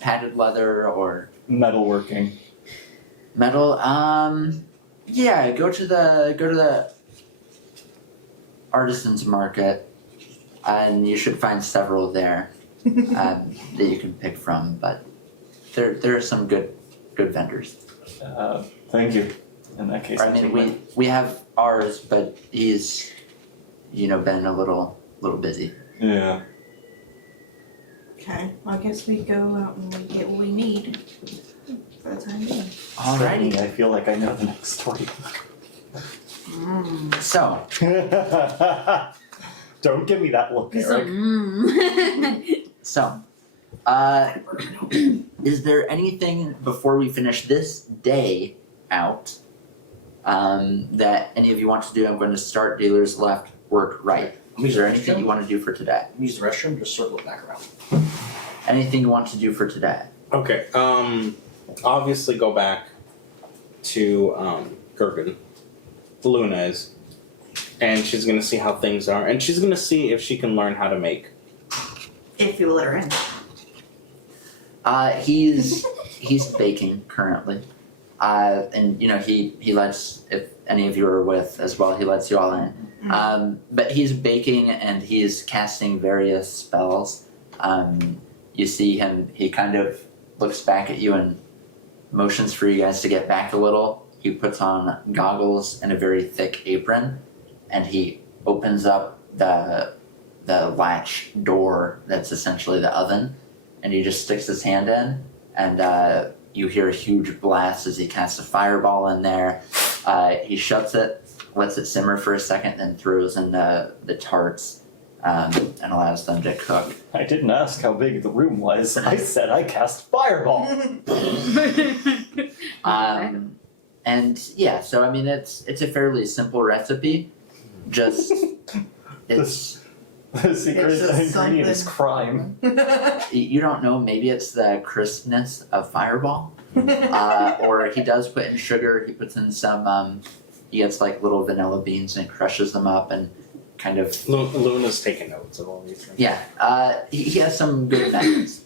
padded leather, or Metalworking. metal? Yeah. Go to the artisans market, and you should find several there that you can pick from. But there are some good vendors. Thank you. In that case, I mean, we have ours, but he's, been a little busy. Yeah. okay, well, I guess we go out and we get what we need for the time being. Alrighty. I feel like I know the next story. So, Don't give me that look, Eric. So, is there anything before we finish this day out that any of you want to do? I'm going to start dealers left, work right. Is there anything you want to do for today? Use the restroom, just circle it back around. Anything you want to do for today? Okay. Obviously go back to Gergen. Luna is. And she's gonna see how things are. And she's gonna see if she can learn how to make. If you let her in. He's baking currently. And he lets, if any of you are with as well, he lets you all in. But he's baking and he's casting various spells. You see him, he kind of looks back at you and motions for you guys to get back a little. He puts on goggles and a very thick apron, and he opens up the latch door that's essentially the oven, and he just sticks his hand in, and you hear a huge blast as he casts a fireball in there. He shuts it, lets it simmer for a second, then throws in the tarts and allows them to cook. I didn't ask how big the room was. I said I cast fireball. And yeah, so I mean it's a fairly simple recipe. Just it's The secret It's just ingredient is something. crime. you don't know, maybe it's the crispness of fireball. Or he does put in sugar, he puts in some he gets like little vanilla beans and crushes them up and kind of Luna's taking notes of all these things. yeah. He has some good methods.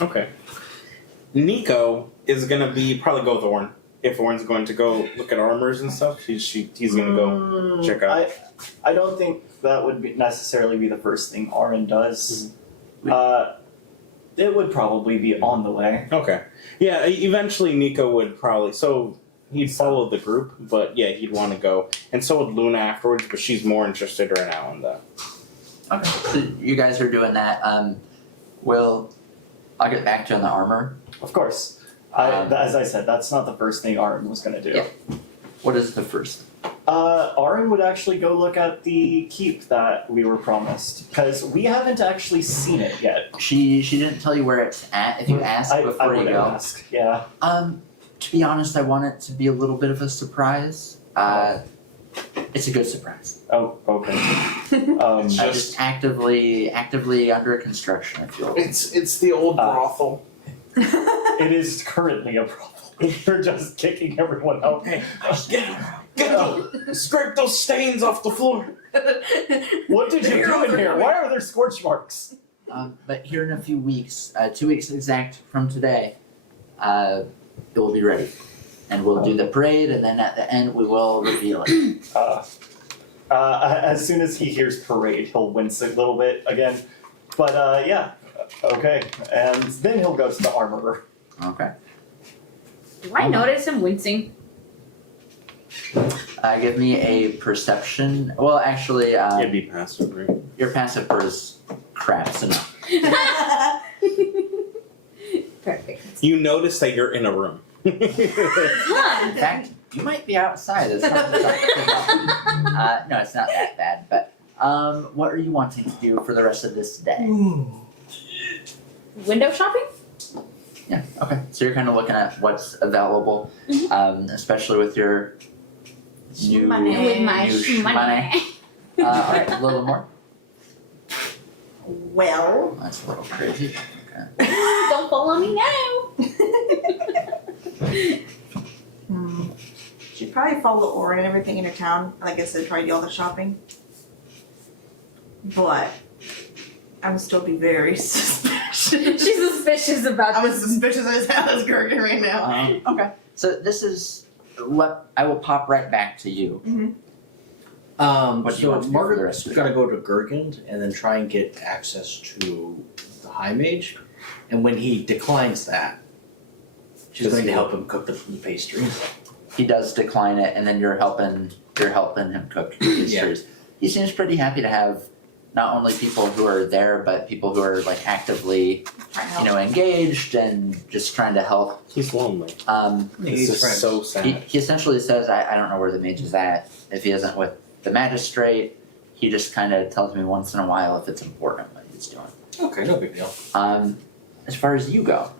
Okay. Nico is gonna probably go with Orin. If Orin's going to go look at armors and stuff, he's gonna go check out. I don't think that would necessarily be the first thing Arin does. It would probably be on the way. Okay. Yeah, eventually Nico would probably he'd follow the group, but yeah, he'd want to go. And so would Luna afterwards, but she's more interested right now in that. Okay. So you guys are doing that. I'll get back to you on the armor. Of course. As I said, that's not the first thing Arin was going to do. Yeah. What is the first? Arin would actually go look at the keep that we were promised, because we haven't actually seen it yet. She didn't tell you where it's at. If you ask I before you would go. ask, yeah. To be honest, I want it to be a little bit of a surprise. It's a good surprise. Oh, okay. Just actively under construction, if you will. It's the old brothel. It is currently a problem. You're just kicking everyone out. Hey, scrape those stains off the floor. What did you do in here? Why are there scorch marks? But here in a few weeks, 2 weeks exact from today, it will be ready. And we'll do the parade, and then at the end we will reveal it. As soon as he hears parade, he'll wince a little bit again. But yeah, okay. And then he'll go to the armorer. Okay. Do I notice him wincing? Give me a perception. Well, actually, It'd be passive, right? your passive is crap, so no. Perfect. You notice that you're in a room. In fact, You might be outside. It's not no, it's not that bad. But what are you wanting to do for the rest of this day? Window shopping? Yeah. Okay. So you're kind of looking at what's available, especially with your new Money. With my new money. All right, a little more. Well. That's a little crazy. Okay. Don't follow me now. She'd probably follow Orin and everything in her town. Like I said, try to do all the shopping. But I would still be very suspicious. She's suspicious about I was this. suspicious as hell as Gergen right now. Okay. So this is what I will pop right back to you. What do you So want to do for the Margaret's rest of the gotta go to Gergend and then try and get access to the High Mage. And when he declines that, she's Does going he- to help him cook the pastries. He does decline it, and then you're helping him cook pastries. He seems pretty happy to have not only people who are there, but people who are like actively, engaged and just trying to help. He's lonely. He's This is friends. so sad. He essentially says, I don't know where the mage is at. If he isn't with the magistrate, he just kind of tells me once in a while if it's important what he's doing. Okay, no big deal. As far as you go,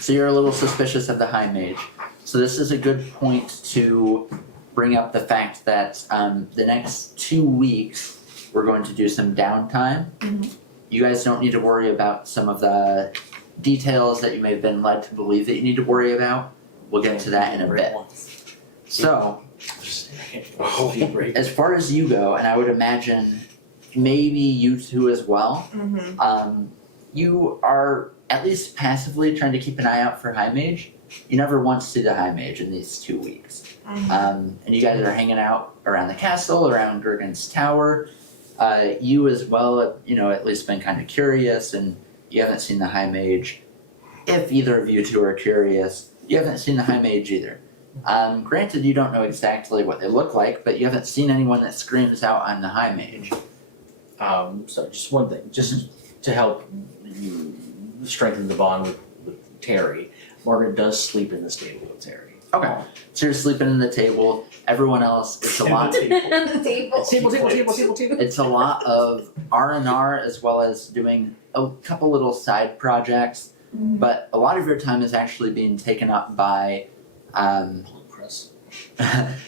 so you're a little suspicious of the High Mage. So this is a good point to bring up the fact that the next 2 weeks we're going to do some downtime. You guys don't need to worry about some of the details that you may have been led to believe that you need to worry about. We'll get to that in a bit. So, as far as you go, and I would imagine maybe you two as well, you are at least passively trying to keep an eye out for High Mage. You never once see the High Mage in these 2 weeks. And you guys are hanging out around the castle, around Gergen's tower. You as well, at least been kind of curious, and you haven't seen the High Mage. If either of you two are curious, you haven't seen the High Mage either. Granted, you don't know exactly what they look like, but you haven't seen anyone that screams out, "I'm the High Mage." So just one thing, just to help you strengthen the bond with Terry, Margaret does sleep in the stable with Terry. Okay. So you're sleeping in the table. Everyone else, it's a lot. On the table. Table. It's a lot of R&R as well as doing a couple little side projects, but a lot of your time is actually being taken up by Press.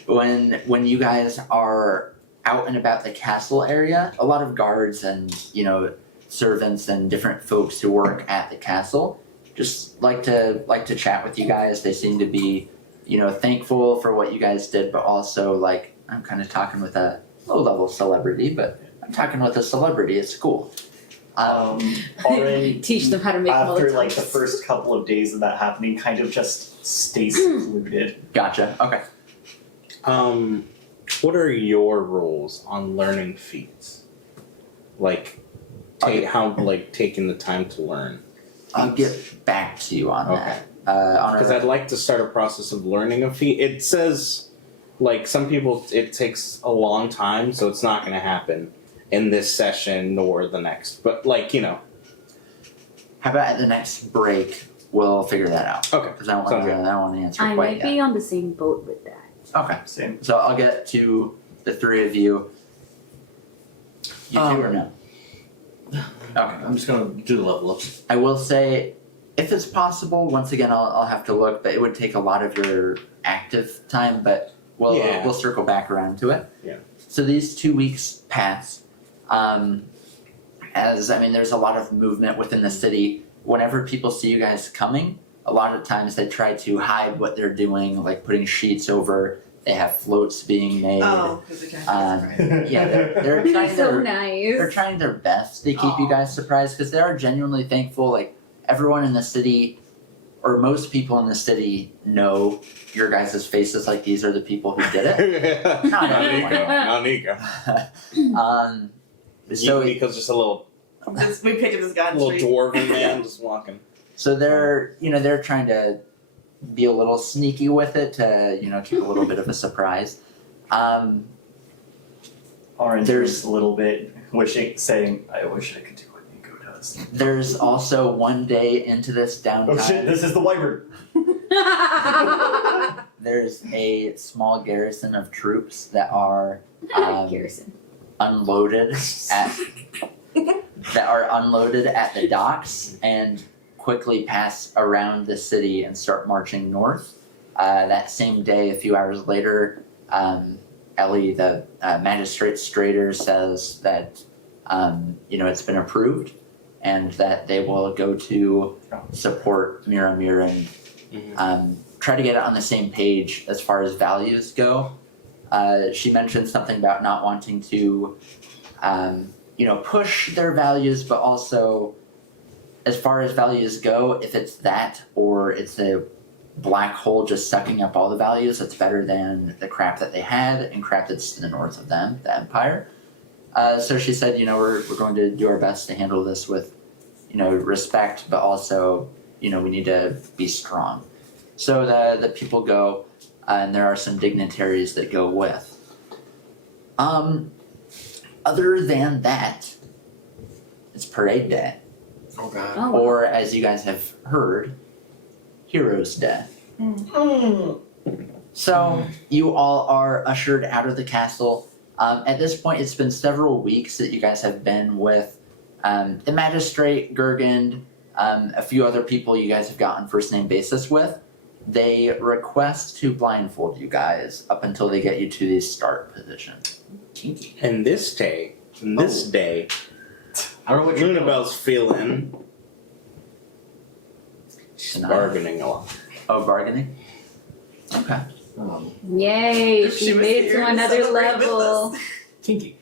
when you guys are out and about the castle area. A lot of guards and servants and different folks who work at the castle just like to chat with you guys. They seem to be thankful for what you guys did, but also like, I'm kind of talking with a low level celebrity, but I'm talking with a celebrity at school. Already Teach them how to make after Molotovs. like the first couple of days of that happening, kind of just stays secluded. Gotcha. Okay. What are your rules on learning feats? Like, taking the time to learn. I'll get back to you on Okay. that. Because I'd like to start a process of learning a feat. It says, like, some people it takes a long time, so it's not going to happen in this session nor the next. But How about at the next break we'll figure that out? Okay. Because I don't Sounds want to answer I quite might yet. be on the same boat with that. Okay. Same. So I'll get to the three of you. You two or no? Okay. I'm just gonna do the level ups. I will say, if it's possible, once again I'll have to look, but it would take a lot of your active time, but we'll circle back around to it. Yeah. So these 2 weeks pass. There's a lot of movement within the city. Whenever people see you guys coming, a lot of times they try to hide what they're doing, like putting sheets over. They have floats being made. Because the right. Yeah, they're trying so their nice. they're trying their best to keep you guys surprised because they are genuinely thankful. Like everyone in the city, or most people in the city, know your guys' faces. Like these are the people who did it. Not everyone. Not Nico. So Nico's just a little We picked up this guy on the street. dwarven man just walking. So they're trying to be a little sneaky with it to keep a little bit of a surprise. Orange There's- is a little bit saying, I wish I could do what Nico does. There's also one day into this Oh shit, downtime. this is the wyvern. There's a small garrison of troops that are Garrison. unloaded at the docks and quickly pass around the city and start marching north. That same day, a few hours later, Ellie, the magistrate strader, says that it's been approved and that they will go to support Miramir and try to get it on the same page as far as values go. She mentioned something about not wanting to push their values, but also as far as values go, if it's that or it's a black hole just sucking up all the values, it's better than the crap that they had and crap that's to the north of them, the Empire. So she said, we're going to do our best to handle this with, respect, but also, we need to be strong. So the people go, and there are some dignitaries that go with. Other than that, it's parade day. Oh god. Oh, Or, as you guys have heard, Heroes Day. So, you all are ushered out of the castle. At this point, it's been several weeks that you guys have been with the magistrate, Gergend, a few other people you guys have gotten first name basis with. They request to blindfold you guys up until they get you to the start position. Kinky. And this day, I don't know what you're doing. Lunabelle's feeling. She's Nice. bargaining a lot. Oh, bargaining? Okay. yay! If She she was made it here to to another celebrate with level. Kinky.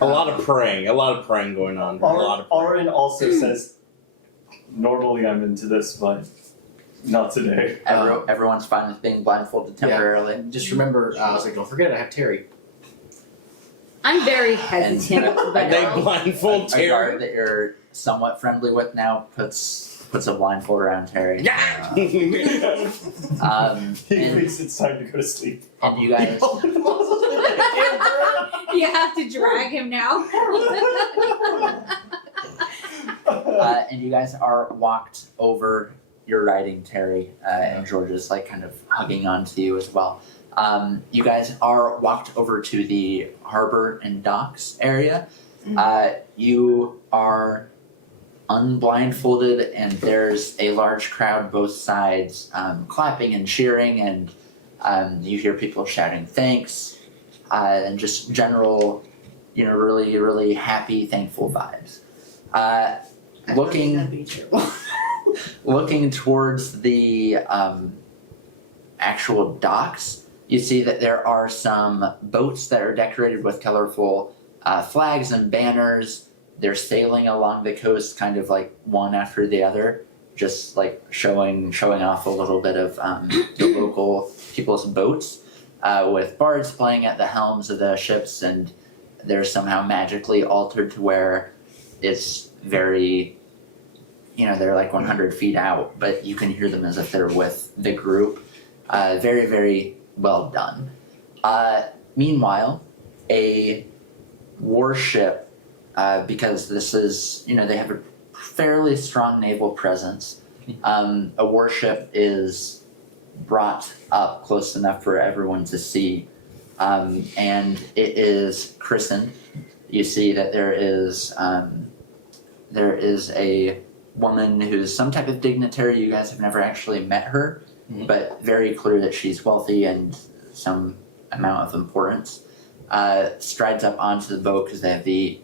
A lot of praying going on. A lot of praying. Orin also says, normally I'm into this, but not today. Everyone's fine with being blindfolded temporarily. Just remember, I was like, don't forget, I have Terry. I'm very hesitant, but They blindfold A guard Terry. that you're somewhat friendly with now puts a blindfold around Terry. Yeah! He And, thinks it's time to go to sleep. and you guys you have to drag him now. and you guys are walked over. You're riding Terry, and George is kind of hugging onto you as well. You guys are walked over to the harbor and docks area. You are unblindfolded, and there's a large crowd both sides clapping and cheering, and you hear people shouting thanks, and just general, really, really happy, thankful vibes. Looking towards the actual docks, you see that there are some boats that are decorated with colorful flags and banners. They're sailing along the coast, kind of like one after the other, just like showing off a little bit of the local people's boats, with bards playing at the helms of the ships, and they're somehow magically altered to where it's very, they're like 100 feet out, but you can hear them as if they're with the group. Very, very well done. Meanwhile, a warship, because this is, they have a fairly strong naval presence, a warship is brought up close enough for everyone to see, and it is christened. You see that there is a woman who's some type of dignitary. You guys have never actually met her, but very clear that she's wealthy and some amount of importance. Strides up onto the boat because they have the,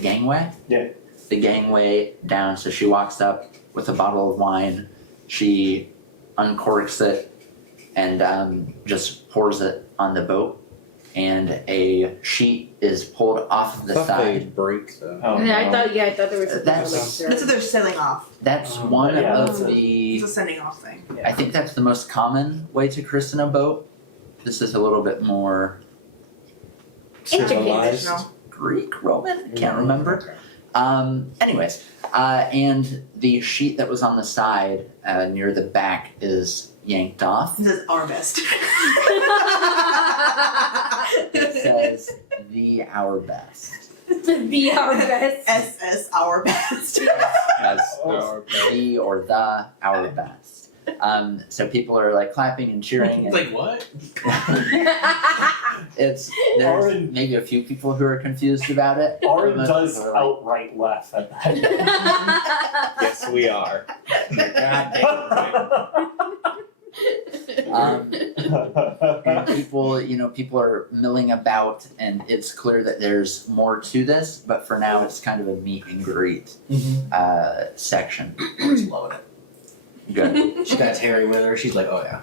gangway? Yeah. The gangway down, so she walks up with a bottle of wine, she uncorks it, and just pours it on the boat, and a sheet is pulled off of the side. break though. Oh, And I no. thought there was a That's- That's what they're sailing off. That's Oh, one yeah. of the... It's a sending off thing. I think that's the most common way to christen a boat. This is a little bit more Civilized. Traditional. Greek, Roman, can't remember. Anyways, and the sheet that was on the side near the back is yanked off. It says our best. It says the our best. Be our best. SS our best. As the or the our best. So people are like clapping and cheering. It's And like, what? there's Orin- maybe a few people who are confused about it. Orin Most does people are like, outright laugh at that. Yes, we are. God damn. And people are milling about, and it's clear that there's more to this. But for now, it's kind of a meet and greet section. She's loving it. Good. She got Terry with her. She's like, oh yeah.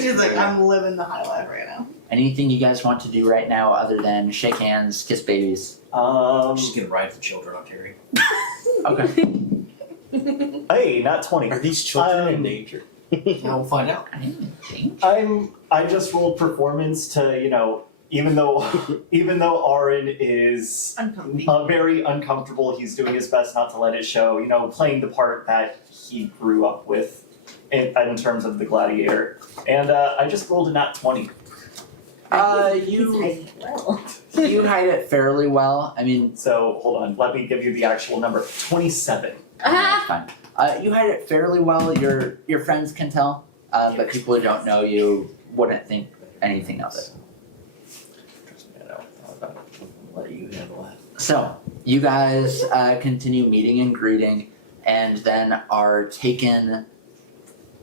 She's like, I'm living the high life right now. Anything you guys want to do right now other than shake hands, kiss babies? She's gonna ride the children on Terry. Okay. Hey, not 20. Are these children in Um, danger? Now we'll find out. I didn't think. I just rolled performance to, even though Orin is Uncomfy. very uncomfortable, he's doing his best not to let it show, playing the part that he grew up with in terms of the gladiator. And I just rolled a nat 20. You hide it fairly well. I mean, So hold on, let me give you the actual number. 27. that's fine. You hide it fairly well. Your friends can tell, but people who don't know you wouldn't think anything of it. Trust me, I know. I'll let you handle that. So you guys continue meeting and greeting, and then are taken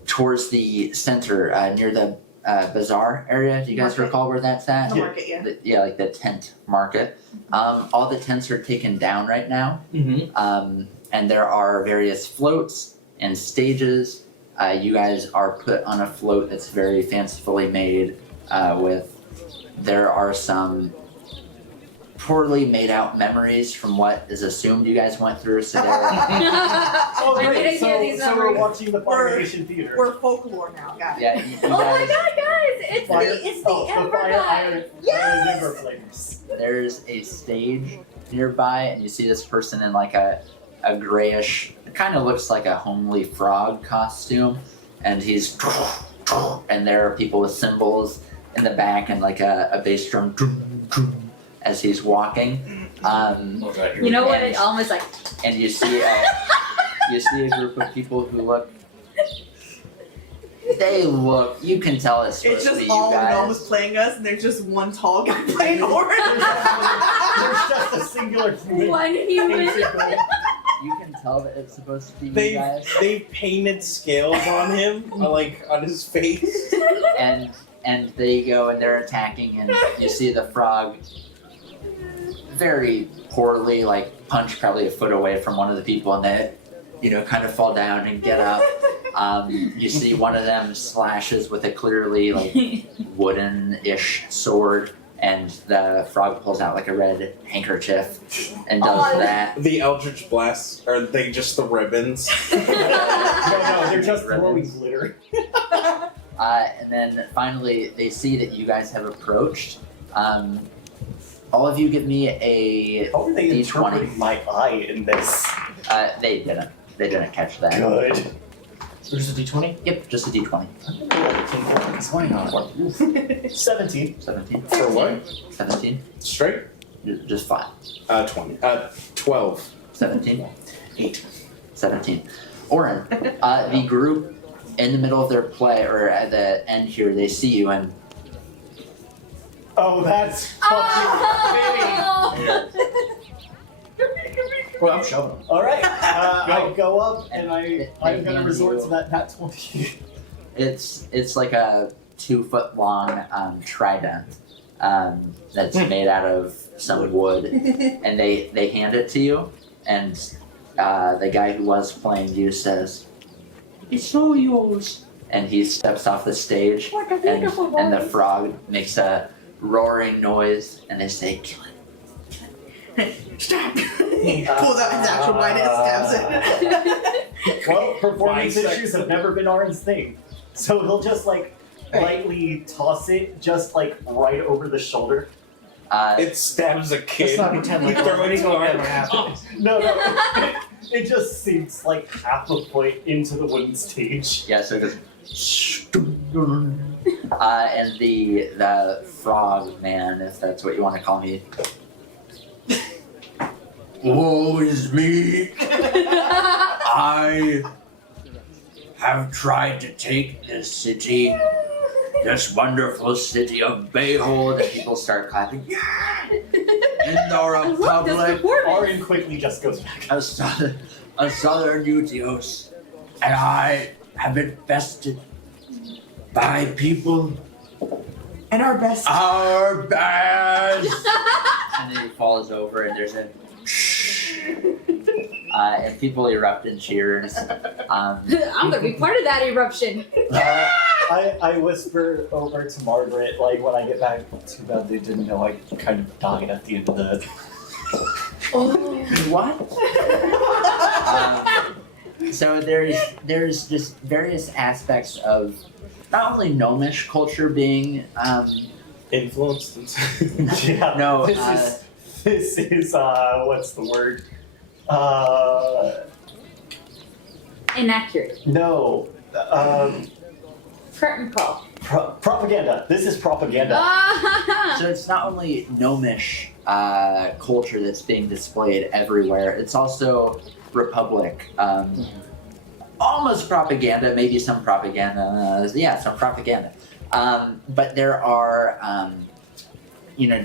towards the center near the bazaar area. Do you guys Market. recall where that's at? The market, yeah. Yeah, like the tent market. All the tents are taken down right now. Mm-hmm. And there are various floats and stages. You guys are put on a float that's very fancifully made. There are some poorly made out memories from what is assumed you guys went through. So there, Oh, I great. didn't hear these So we're numbers. watching the Fire Nation Theater. We're folklore now, guys. yeah, you Oh my guys, god, guys! It's the Ember Fire guy! Iron Yes! Ember Flames. there's a stage nearby, and you see this person in like a grayish, it kind of looks like a homely frog costume, and he's and there are people with cymbals in the back and like a bass drum as he's walking. You know what? It almost like. And you see a group of people who look. You can tell it's supposed It's to just be you all the guys. gnomes playing us, and there's just one tall guy playing Orin. There's just a singular human. One human. basically. You can tell that it's supposed to be you They guys. they painted scales on him, like on his face. And they go and they're attacking, and you see the frog very poorly, like punch probably a foot away from one of the people, and they, kind of fall down and get up. You see one of them slashes with a clearly like wooden-ish sword, and the frog pulls out like a red handkerchief and does that. The Eldritch Blasts, are they just the ribbons? No, they're just throwing glitter. And then finally, they see that you guys have approached. All of you give me a How are they D20. interpreting my eye in this? They didn't. They didn't catch that. Good. There's a D20? Yep, just a D20. Why not? 17. 17. For what? 17. Straight? Just flat. 20. 12. 17. 8. 17. Orin, the group in the middle of their play, or at the end here, they see you and Oh, that's fucking Oh! Well, I'm shoving them. Alright, I go up and I'm gonna hand resort you- to that nat 20. it's like a 2-foot long trident that's made out of some wood, and they hand it to you, and the guy who was playing you says, "It's all yours," and he steps off the stage, Like a and beautiful the voice. frog makes a roaring noise, and they say, "Kill it." Stop! He pulls out his actual blade and stabs it. Well, performance Bisect. issues have never been Orin's thing. So he'll just lightly toss it, just right over the shoulder. It stabs a kid. Let's not pretend like You throw it to never him. happened. No, it just sinks half a foot into the wooden stage. Yeah, so it goes. And the frog man, if that's what you want to call me. Woe is me! I have tried to take this city, this wonderful city of Bayhold, and people start clapping. Yeah! In the I love this Republic, performance. Arin quickly just goes back. a southern Utios, and I have been bested by people And our best. our best. And then he falls over, and there's a and people erupt in cheers. I'm gonna be part of that eruption. I whisper over to Margaret, like, when I get back, too bad they didn't know I kind of died at the end of the... Oh. What? So there's just various aspects of not only gnomish culture being Influenced. Yeah, No, this is, what's the word? Inaccurate. No, Curtain call. propaganda. This is propaganda. so it's not only gnomish culture that's being displayed everywhere. It's also Republic. Almost propaganda, maybe some propaganda. Yeah, some propaganda. But there are,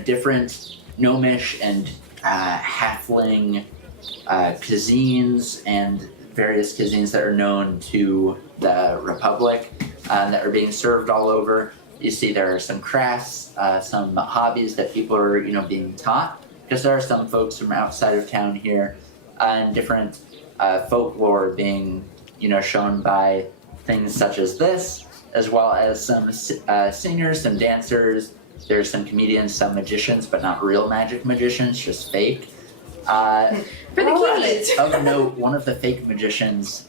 different gnomish and halfling cuisines and various cuisines that are known to the Republic that are being served all over. You see there are some crafts, some hobbies that people are, being taught, because there are some folks from outside of town here, and different folklore being, shown by things such as this, as well as some singers, some dancers. There's some comedians, some magicians, but not real magic magicians, just fake. For the kiddies. Of note, one of the fake magicians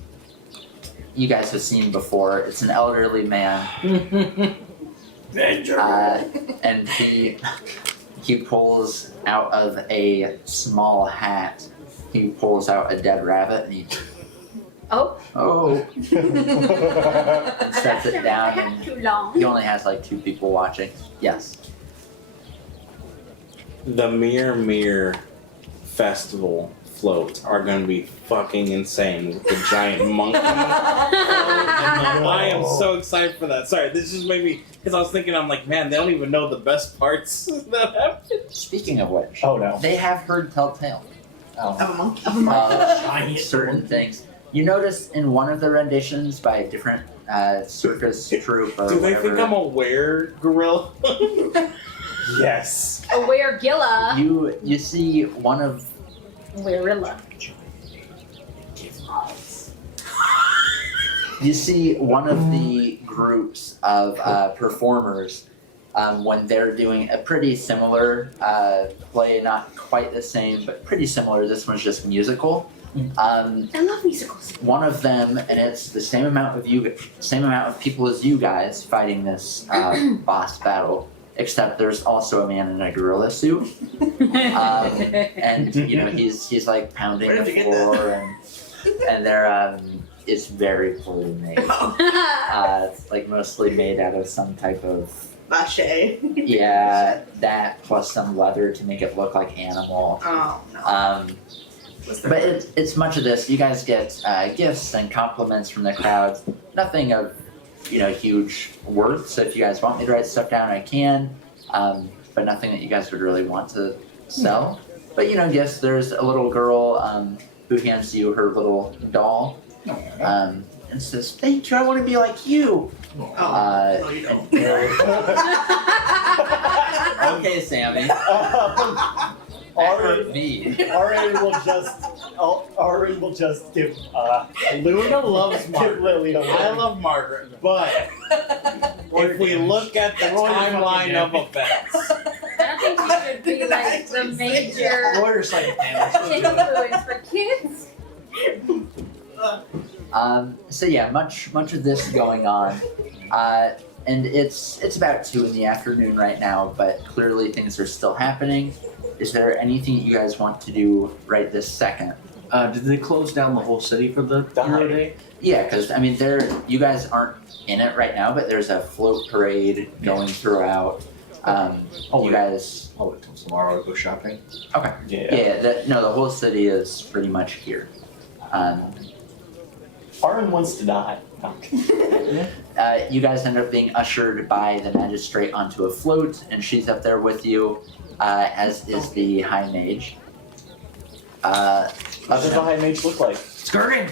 you guys have seen before. It's an elderly man, and he pulls out of a small hat. He pulls out a dead rabbit, and he Oh. and sets it down. And Too long. he only has like 2 people watching. Yes. The Mirror Festival floats are gonna be fucking insane with the giant monkey. I am so excited for that. Sorry, this just made me, because I was thinking, I'm like, man, they don't even know the best parts that happen. Speaking of which, Oh no. they have heard telltale Of a monkey. of certain things. You notice in one of the renditions by a different circus troupe or Do they whatever, think I'm a were-gorilla? Yes. A weregilla. you see one of Werilla. You see one of the groups of performers when they're doing a pretty similar play, not quite the same, but pretty similar. This one's just musical. I love musicals. One of them, and it's the same amount of people as you guys fighting this boss battle, except there's also a man in a gorilla suit, and he's like pounding Where the did you get floor, and they're it's very poorly made. It's like mostly made out of some type of Mache. that plus some leather to make it look like animal. Oh no. What's the But it's much of this. You guys get gifts and compliments from the crowd. Nothing of huge worth. So if you guys want me to write stuff down, I can. But nothing that you guys would really want to sell. But gifts. There's a little girl who hands you her little doll and says, "Thank you. I want to be like you." no, you don't. Okay, Sammy. That hurt me. Arin will just give Luna loves give Margaret. Lily a I love Margaret, but if we look at the timeline of events, I don't think she should be like the major Lawyer's like, damn, influence for kids. So yeah, much of this going on, and it's about 2 p.m. right now. But clearly things are still happening. Is there anything that you guys want to do right this second? did they close down the whole city for the Hero Day? Yeah, because you guys aren't in it right now, but there's a float parade going throughout. You guys. I'll wait till tomorrow to go shopping. Okay. Yeah. The whole city is pretty much here. Arin wants to die. You guys end up being ushered by the magistrate onto a float, and she's up there with you, as is the high mage. What does the high mage look like? Skirting!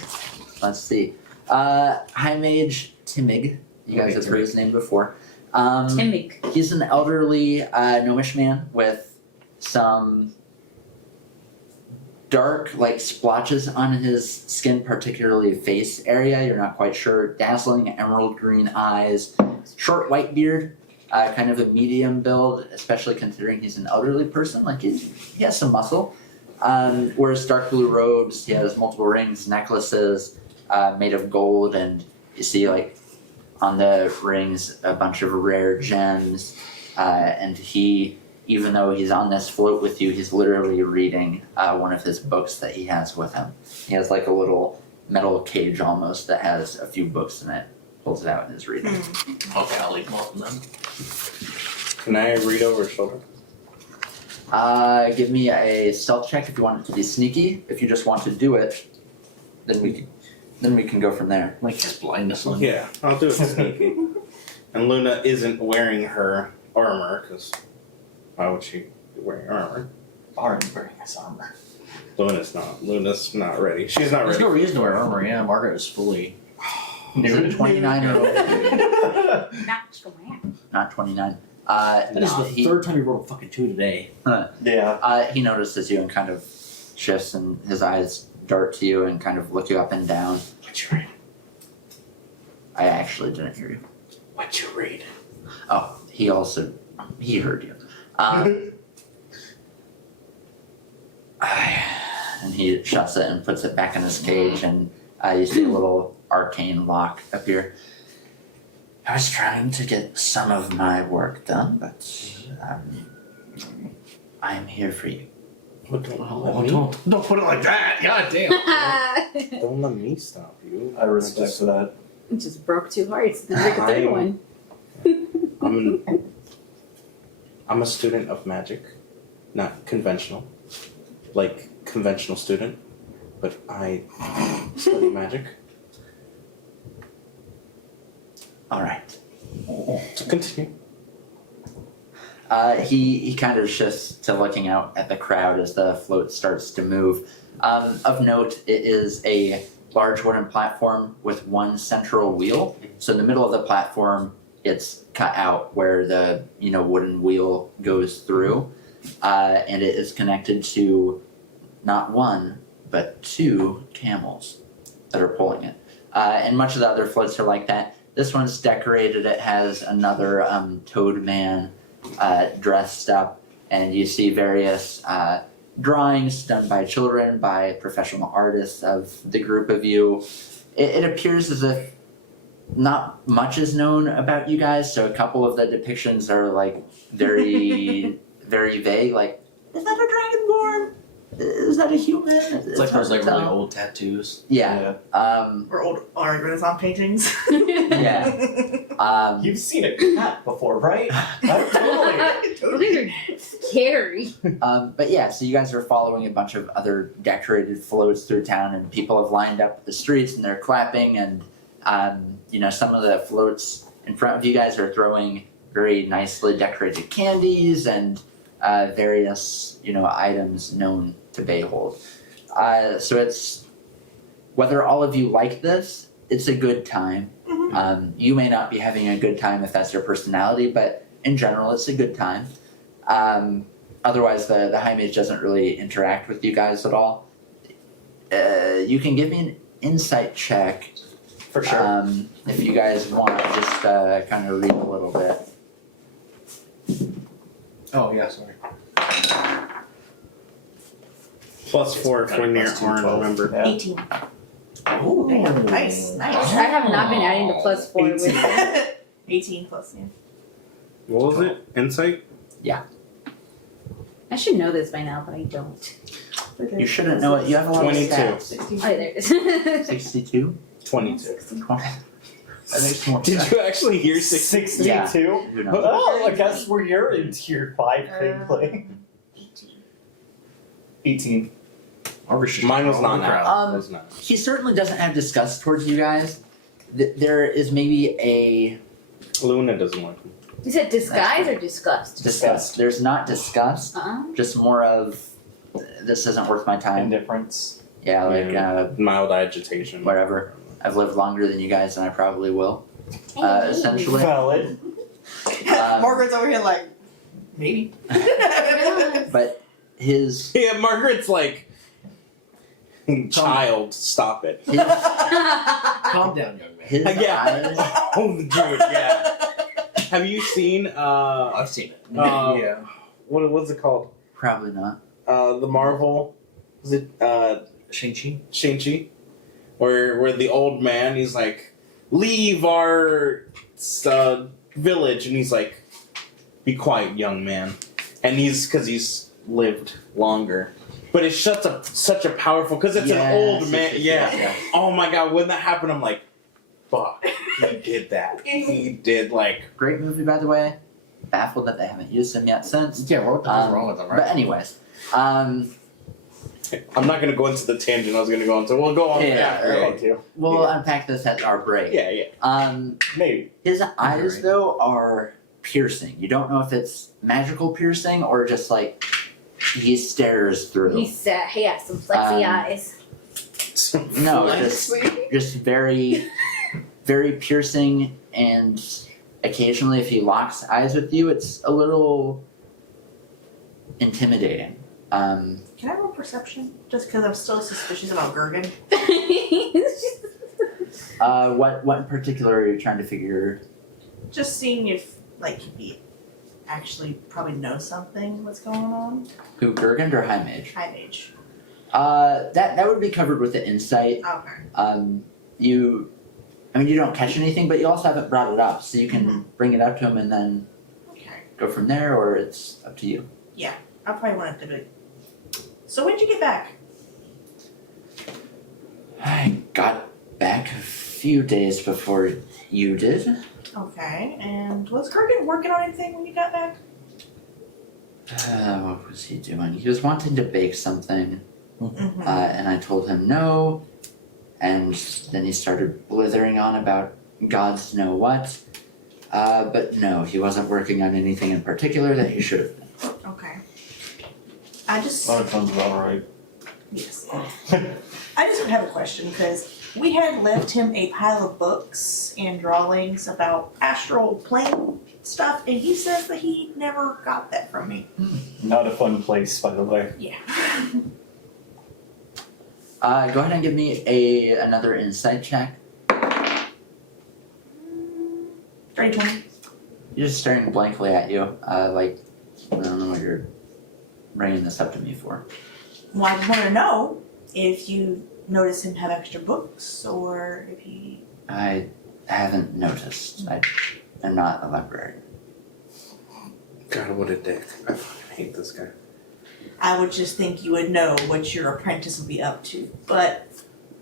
Let's see. High mage Timig. You guys have heard his name before. Timig. He's an elderly gnomish man with some dark like splotches on his skin, particularly face area. You're not quite sure. Dazzling emerald green eyes, short white beard, kind of a medium build, especially considering he's an elderly person. Like he has some muscle. Wears dark blue robes. He has multiple rings, necklaces made of gold, and you see like on the rings a bunch of rare gems. And he, even though he's on this float with you, he's literally reading one of his books that he has with him. He has like a little metal cage almost that has a few books in it. Pulls it out and is reading. Okay, I'll leave both of them. Can I read over his shoulder? Give me a stealth check if you want it to be sneaky. If you just want to do it, then we can go from there. Like his blindness on. Yeah, I'll do it sneaky. And Luna isn't wearing her armor, because why would she be wearing armor? Aren't wearing his armor. Luna's not ready. She's not There's ready. no reason to wear armor, yeah. Margaret is fully. Is it a 29 or Not strong. not 29? That is the he, third time you rolled a fucking 2 today. Yeah. he notices you and kind of shifts, and his eyes dart to you and kind of look you up and down. What you read? I actually didn't hear you. What you read? Oh, he heard you. And he shuts it and puts it back in his cage, and you see a little arcane lock appear. I was trying to get some of my work done, but I'm here for you. Don't let Don't put it like that. God damn. Don't let me stop you. I respect that. It just broke two hearts. Then make a third one. I'm a student of magic, not conventional, like conventional student, but I study magic. All right. So continue. He kind of shifts to looking out at the crowd as the float starts to move. Of note, it is a large wooden platform with one central wheel. So in the middle of the platform, it's cut out where the wooden wheel goes through, and it is connected to not one but two camels that are pulling it. And much of the other floats are like that. This one's decorated. It has another toad man dressed up, and you see various drawings done by children, by professional artists of the group of you. It appears as if not much is known about you guys, so a couple of the depictions are like very, very vague. Like, is that a dragonborn? Is that a human? It's like those like really old tattoos. Yeah. Or old art Renaissance paintings. Yeah. You've seen a cat before, right? Totally. These are scary. But yeah, so you guys are following a bunch of other decorated floats through town, and people have lined up at the streets and they're clapping, and some of the floats in front of you guys are throwing very nicely decorated candies and various items known to Bayhold. So it's, whether all of you like this, it's a good time. You may not be having a good time if that's your personality, but in general, it's a good time. Otherwise, the High Mage doesn't really interact with you guys at all. You can give me an insight check. For sure. If you guys want to just kind of read a little bit. Oh, yeah, sorry. +4 if we're near Plus two, Arn, 12. remember. Yeah. 18. Oh, Damn, nice. I have not been adding the +4 with it. 18 plus, yeah. What was it? Insight? I should know this by now, but I don't. You shouldn't know it. You have a lot 22. of stats. 16. Oh, there it is. 62? 22. There's more Did stats. you actually hear 60? 62? Who knows? Oh, I guess we're here in tier 5 gameplay. 18. Margaret's just Mine was all not over the now. crowd. It was not. He certainly doesn't have disgust towards you guys, there is maybe a Luna doesn't like him. You said disguise or disgust? disgust. There's not disgust, just more of this isn't worth my time. Indifference. Yeah, like Mild agitation. whatever. I've lived longer than you guys, and I probably will. Hey. Essentially, Valid. Margaret's over here like, maybe. but his Yeah, Margaret's like, child, stop it. his, Calm down, young man. his Yeah. eyes. Oh, dude, yeah. Have you seen, I've seen it. yeah. What's it called? Probably not. The Marvel, is it, Shang-Chi? Shang-Chi? Where the old man, he's like, leave our village, and he's like, be quiet, young man. And because he's lived longer. But it's such a powerful, because it's an old man, yeah. Oh my god, when that happened, I'm like, fuck, he did that. He did, like... Great movie, by the way. Baffled that they haven't used him yet since. Yeah, what the hell's wrong with them, right? But anyways, I'm not going to go into the tangent I was going to go into. We'll go on. we'll unpack this at our break. Yeah. Maybe. His eyes, though, are piercing. You don't know if it's magical piercing or just like he stares through. He has some flexy eyes. No, just very, very piercing, and occasionally if he locks eyes with you, it's a little intimidating. Can I roll perception? Just because I'm still suspicious about Gergen. What in particular are you trying to figure? Just seeing if, like, he actually probably knows something what's going on. Who, Gergend or High Mage? High mage. That would be covered with the insight. Okay. You don't catch anything, but you also haven't brought it up, so you can bring it up to him and then Okay. go from there, or it's up to you. I probably want it to be. So when did you get back? I got back a few days before you did. Okay. And was Gergen working on anything when you got back? What was he doing? He was wanting to bake something, Mm-hmm. and I told him no, and then he started blithering on about gods know what. But no, he wasn't working on anything in particular that he should have been. Okay. I just. That sounds about right. Yes. I just have a question because we had left him a pile of books and drawings about astral plane stuff, and he says that he never got that from me. Not a fun place, by the way. Yeah. Go ahead and give me another insight check. 30-20. You're just staring blankly at you, like, I don't know what you're bringing this up to me for. Well, I just want to know if you notice him have extra books or if he. I haven't noticed. I am not a librarian. God, what a dick. I fucking hate this guy. I would just think you would know what your apprentice would be up to, but.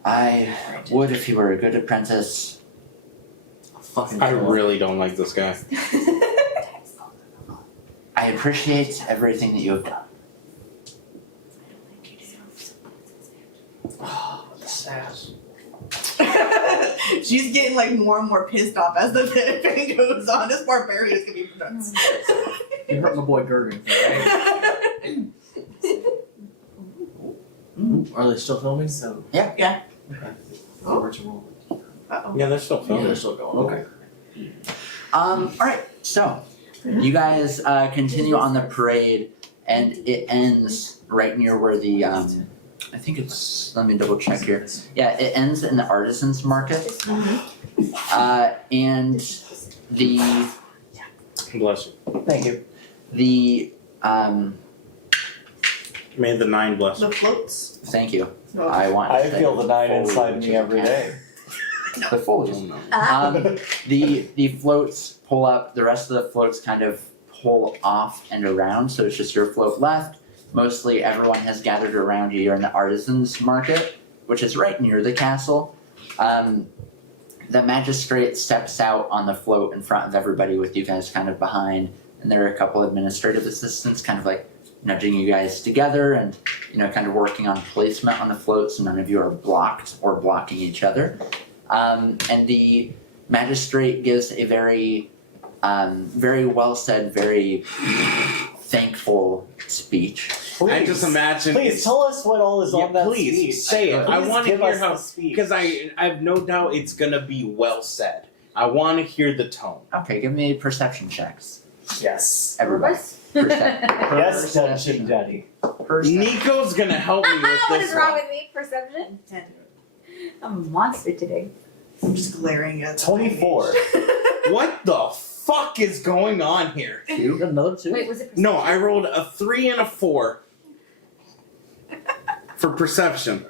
I would if he were a good apprentice. Fucking I really don't like this guy. I appreciate everything that you have done. Oh, the sass. She's getting like more and more pissed off as the thing goes on. This barbarian is gonna be nuts. You hurt my boy Gergen, right? Are they still filming? So. Yeah. Okay. Oh, where's your roll? Uh-oh. Yeah, they're still Oh, filming. they're still going. Okay. Alright, so you guys continue on the parade, and it ends right near where the I think it's, let me double check here. Yeah, it ends in the artisans market. And the Bless you. Thank you. the May the 9 bless you. The floats. thank you. I want to I say feel the 9 fully, inside which me is every okay. day. The foliage. Oh, no. The floats pull up, the rest of the floats kind of pull off and around, so it's just your float left. Mostly everyone has gathered around you. You're in the artisans market, which is right near the castle. The magistrate steps out on the float in front of everybody with you guys kind of behind, and there are a couple administrative assistants kind of like nudging you guys together and, you know, kind of working on placement on the float so none of you are blocked or blocking each other. And the magistrate gives a very well said, very thankful speech. I just imagine. Please tell us what all is on that please speech. say it. I Please want to give hear us how, the speech. because I have no doubt it's gonna be well said. I want to hear the tone. Okay, give me perception checks. Yes. Everybody. Yes, Dungeon Daddy. Nico's gonna help me with this What is wrong one. with me? Perception? 10. I'm a monster today. I'm just glaring at the 24. What the fuck is going on here? Two, another two. Wait, was it perception? No, I rolled a 3 and a 4 for perception.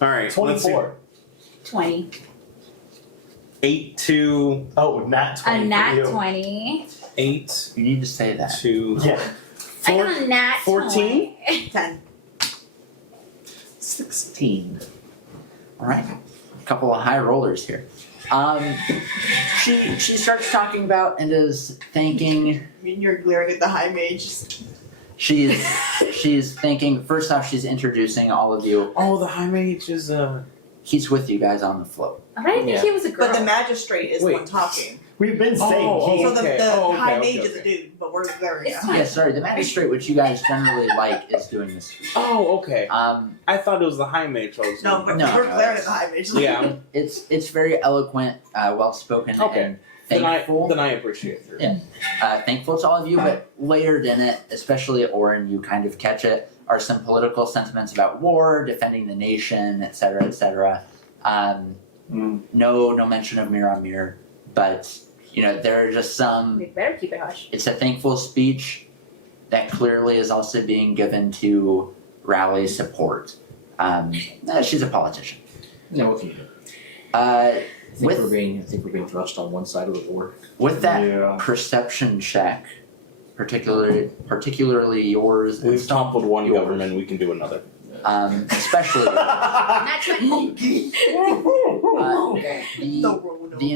All right, let's see. 24. 20. 8 to Oh, nat 20 A for nat you. 20. 8 You need to say that. to Yeah. I got a nat 14? 20. 10. 16. All right, a couple of high rollers here. She starts talking about and is thanking. I mean, you're glaring at the high mage. She's thanking. First off, she's introducing all of you. Oh, the high mage is He's with you guys on the float. I didn't think Yeah. he was a girl. But the magistrate is the Wait. one talking. We've been saying Oh, he. So the, okay. the Oh, okay, high okay, mage is a okay. dude, but we're glaring It's at fine. him. Yeah, sorry, the magistrate, which you guys generally like, is doing this. Oh, okay. I thought it was the high mage. I was No, doing. but No, we're no, glaring it's- at the high mage. Yeah, It's very eloquent, well spoken, Okay. and thankful. then I appreciate it. Yeah. Thankful to all of you, but layered in it, especially Orin, you kind of catch it, are some political sentiments about war, defending the nation, etc., etc. No mention of Miramir, but there are just some. We better keep it hush. It's a thankful speech that clearly is also being given to rally support. She's a politician. No, what can you do? Uh, I think With- we're being thrust on one side of the war. with that Yeah. perception check, particularly yours, and We've toppled one Yours. government. We can do another. Especially Nat 20. the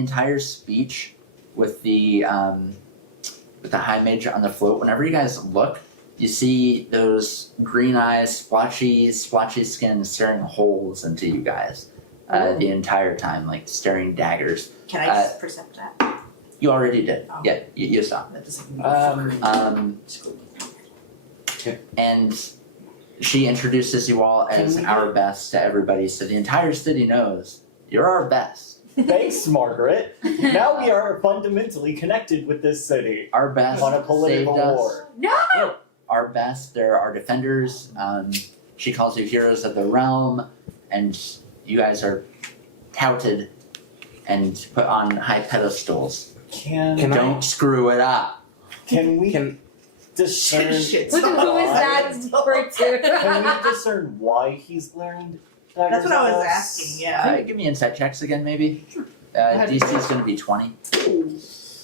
entire speech with the high mage on the float. Whenever you guys look, you see those green eyes, splotchy skin staring holes into you guys the entire time, like staring daggers. Can I just percept that? You already did. Oh. Yeah, you saw. That doesn't And she introduces you all as our best to everybody, so the entire city knows you're our best. Thanks, Margaret. Now we are fundamentally connected with this city Our best on a saved political us. war. No! Our best, they're our defenders. She calls you heroes of the realm, and you guys are touted and put on high pedestals. Can Don't screw it up. we Can discern? Shit. Who is that for two? Can we discern why he's glaring daggers That's what I at was us? asking, yeah. Give me insight checks again, maybe. DC is going to be 20.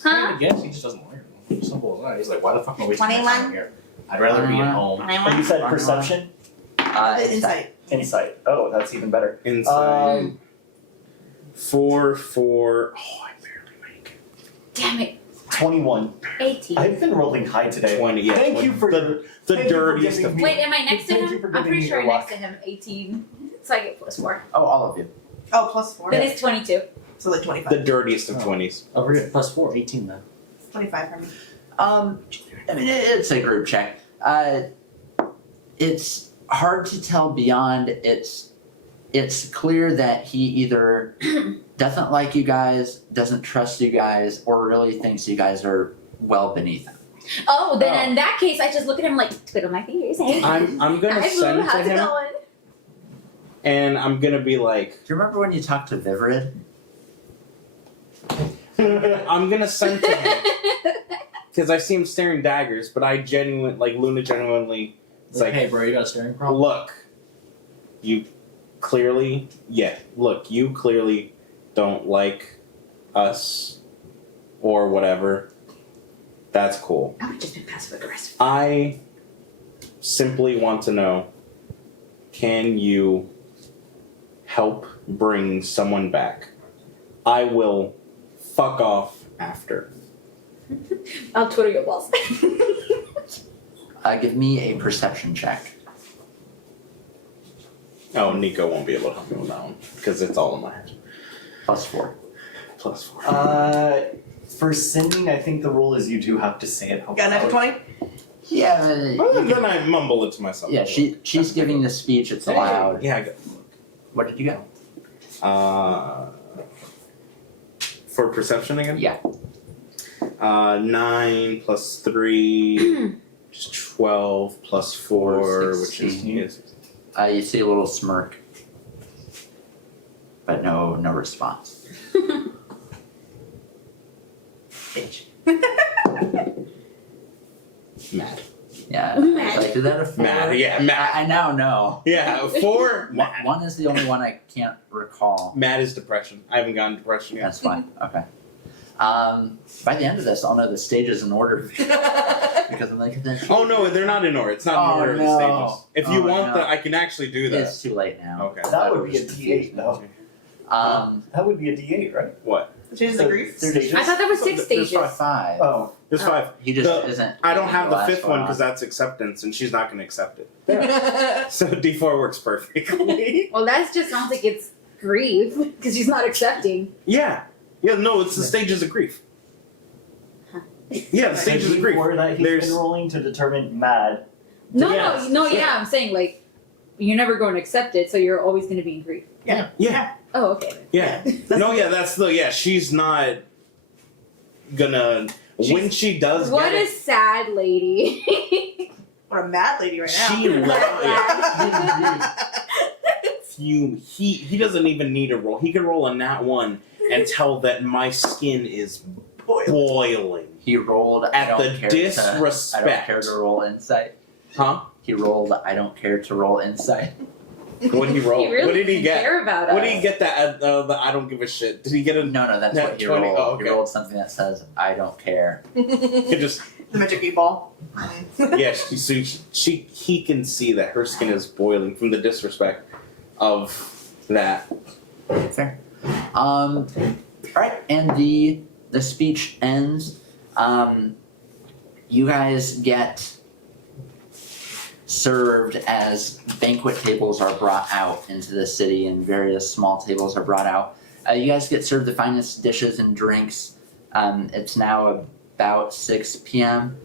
Huh? I guess he just doesn't learn. Simple as that. He's like, why the fuck am I wasting my 21? time here? I'd rather be at home. Oh, you said perception? Insight. Insight. Oh, that's even better. inside 4. Oh, I barely make it. Damn it. 21. 18. I've been rolling high today. 20. Yeah, Thank 20. you for the thank you for dirtiest giving of. me- Wait, am I next to Thank you him? for I'm giving pretty me sure I'm your next to him. 18. So I get +4. Oh, all of you. Oh, +4. Then it's 22. So like 25. The dirtiest of 20s. Oh, we're good. +4, 18 then. 25 for me. I mean, it's a group check. It's hard to tell beyond. It's clear that he either doesn't like you guys, doesn't trust you guys, or really thinks you guys are well beneath him. Oh, then in that case, I just look at him like, twiddle my fingers. Hey. I'm gonna Hi, send Boo, to how's it him, going? and I'm gonna be like, Do you remember when you talked to Viverid? I'm gonna send to him because I see him staring daggers, but Luna genuinely, it's like, hey, bro, you got a staring problem? look, you clearly don't like us or whatever. That's cool. I would have just been passive aggressive. I simply want to know, can you help bring someone back? I will fuck off after. I'll twiddle your balls. Give me a perception check. Oh, Nico won't be able to help me with that one because it's all in my head. +4. +4. For sending, I think the rule is you do have to say it out Got an loud. 20? Yeah. Well, then I mumble it to myself. Yeah. She's giving the speech. It's loud. Yeah, I got. What did you get? For perception again? Yeah. 9 plus 3, which is 12 plus 4, which is 16. yes. You see a little smirk, but no response. Bitch. Mad. Yeah. Mad. Like, is that a 4? Mad. Yeah, mad. I now know. Yeah, 4. Mad. One is the only one I can't recall. Mad is depression. I haven't gotten depression yet. That's fine. Okay. By the end of this, I'll know the stages in order because I'm like, Oh no, they're not in order. It's not Oh, in order of no. the stages. If you Oh, want no. that, I can actually do that. it's too late now. Okay. That would be a D8 though. That would be a D8, right? What? Change the grief? Stages? I thought there was 6 There's stages. 5. Oh, There's 5. He just The- isn't. I don't have the last 5th one off. because that's acceptance, and she's not going to accept it. Yeah. So D4 works perfectly. Well, that just sounds like it's grief because she's not accepting. Yeah. Yeah, no, it's the stages of grief. Yeah, the stages of grief. Or that he's There's- been rolling to determine mad. No, Yes. yeah, I'm saying like you're never going to accept it, so you're always going to be in grief. Yeah. Oh, okay. Yeah. No, yeah, that's the, yeah, she's not gonna, when she does What get a it, sad lady. What a mad lady right now. she yeah. Fume. He doesn't even need a roll. He can roll a nat 1 and tell that my skin is boiling. He rolled. I At don't the care I don't disrespect. care to roll insight. Huh? He rolled. I don't care to roll insight. What did he roll? He really What did he doesn't get? care about us. What did he get that the I don't give a shit? Did he get a No, that's Nat what he 20. rolled. Oh, okay. He rolled something that says I don't care. he just The magic 8 ball. yeah, he can see that her skin is boiling from the disrespect of that. Fair. All right, and the speech ends. You guys get served as banquet tables are brought out into the city, and various small tables are brought out. You guys get served the finest dishes and drinks. It's now about 6 p.m.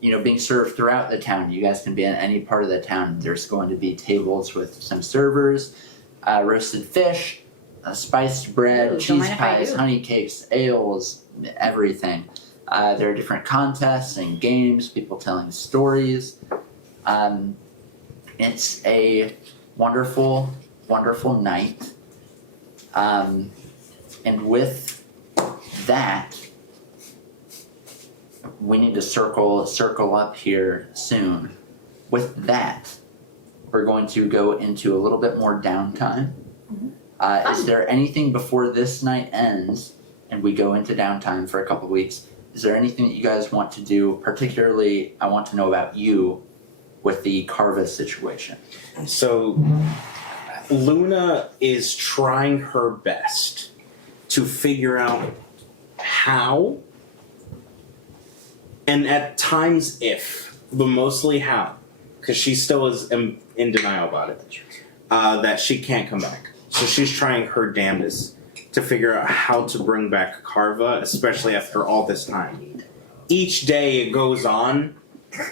Being served throughout the town. You guys can be in any part of the town. There's going to be tables with some servers, roasted fish, spiced bread, Ooh, don't cheese mind if I pies, do. honey cakes, ales, everything. There are different contests and games, people telling stories. It's a wonderful, wonderful night. And with that, we need to circle up here soon. With that, we're going to go into a little bit more downtime. Is there anything before this night ends and we go into downtime for a couple weeks? Is there anything that you guys want to do? Particularly, I want to know about you with the Carva situation. So Luna is trying her best to figure out how, and at times if, but mostly how, because she still is in denial about it, that she can't come back. So she's trying her damnedest to figure out how to bring back Carva, especially after all this time. Each day it goes on,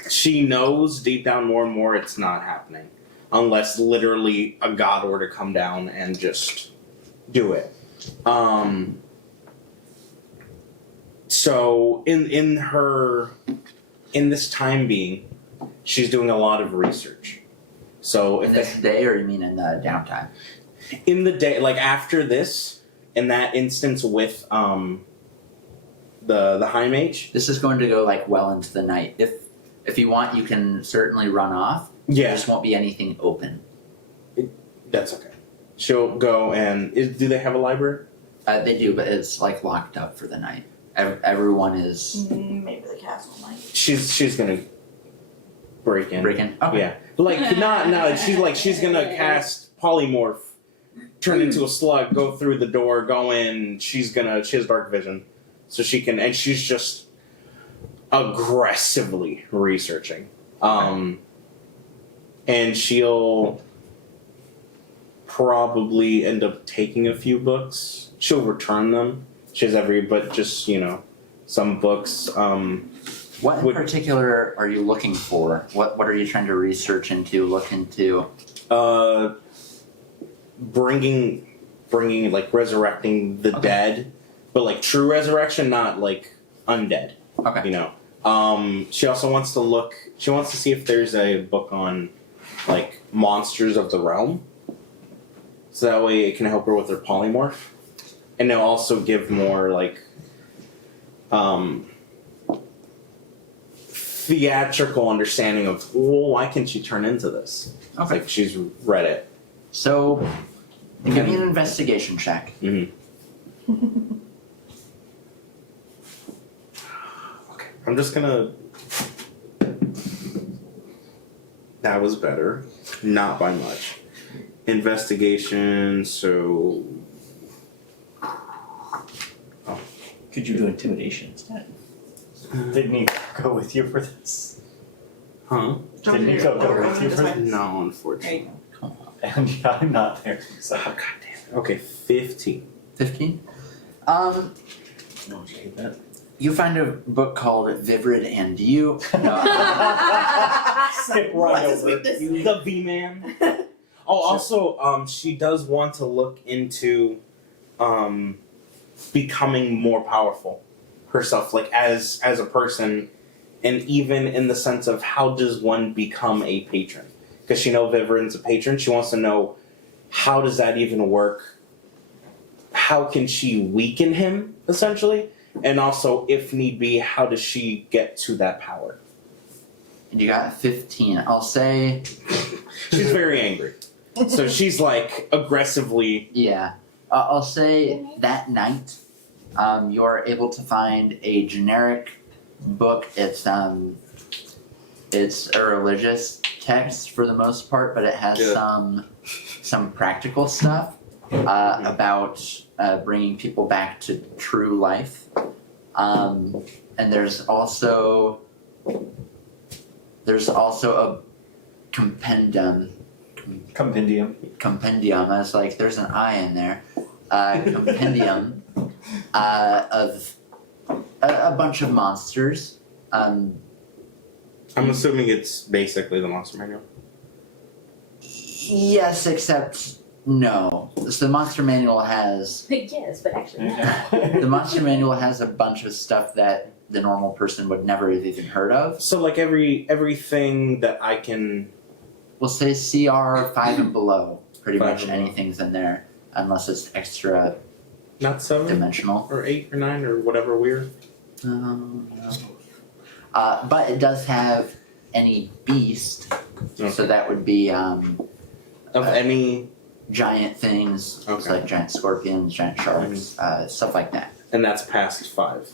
she knows deep down more and more it's not happening. Unless literally a god were to come down and just do it. So in this time being, she's doing a lot of research. So In if this day, or you mean in the downtime? in the day, like after this, in that instance with the high mage, This is going to go like well into the night. If you want, you can certainly run off. There yeah, just won't be anything open. that's okay. She'll go and do they have a library? They do, but it's like locked up for the night. Everyone is Maybe the castle might. She's gonna break in. breaking. Okay. Yeah, like not she's gonna cast polymorph, turn into a slug, go through the door, go in. She has dark vision, so she can, and she's just aggressively researching. And she'll probably end up taking a few books. She'll return them. She has but just, some books. What in Would- particular are you looking for? What are you trying to research into, look into? Bringing like resurrecting the Okay. dead, but like true resurrection, not like undead. Okay. She also wants to see if there's a book on like monsters of the realm. So that way it can help her with her polymorph. And it'll also give more like theatrical understanding of, well, why can she turn into this? It's like she's read it. So, give me an investigation check. Okay. I'm just gonna. That was better. Not by much. Investigation, so. Could you do intimidation instead? Did Nico go with you for this? Huh? Did Nico go with you for this? No, unfortunately. And I'm not there, so. Oh, God damn it. Okay, 15. 15? No, you hate that. You find a book called Vivrid and You. Skip right What's his over. weakness? The V-Man. Oh, also, she does want to look into becoming more powerful herself, like as a person, and even in the sense of how does one become a patron? Because she knows Viverin's a patron, she wants to know how does that even work? How can she weaken him, essentially? And also, if need be, how does she get to that power? You got 15. I'll say, She's very angry. So she's like aggressively. yeah. I'll say that night, you are able to find a generic book. It's a religious text for the most part, but it has Good. some practical stuff about bringing people back to true life. And there's also a compendium. Compendium. I was like, there's an I in there. Compendium of a bunch of monsters. I'm assuming it's basically the monster manual. Yes, except no. So the monster manual has Yes, but actually. the monster manual has a bunch of stuff that the normal person would never have even heard of. So like everything that I can. We'll say CR 5 and below. Pretty 5 much and below. anything's in there, unless it's extra Not 7 dimensional. or 8 or 9 or whatever weird. No. But it does have any beast, so that would be Of any, giant things, Okay. so like giant scorpions, giant sharks, stuff like that. and that's past 5.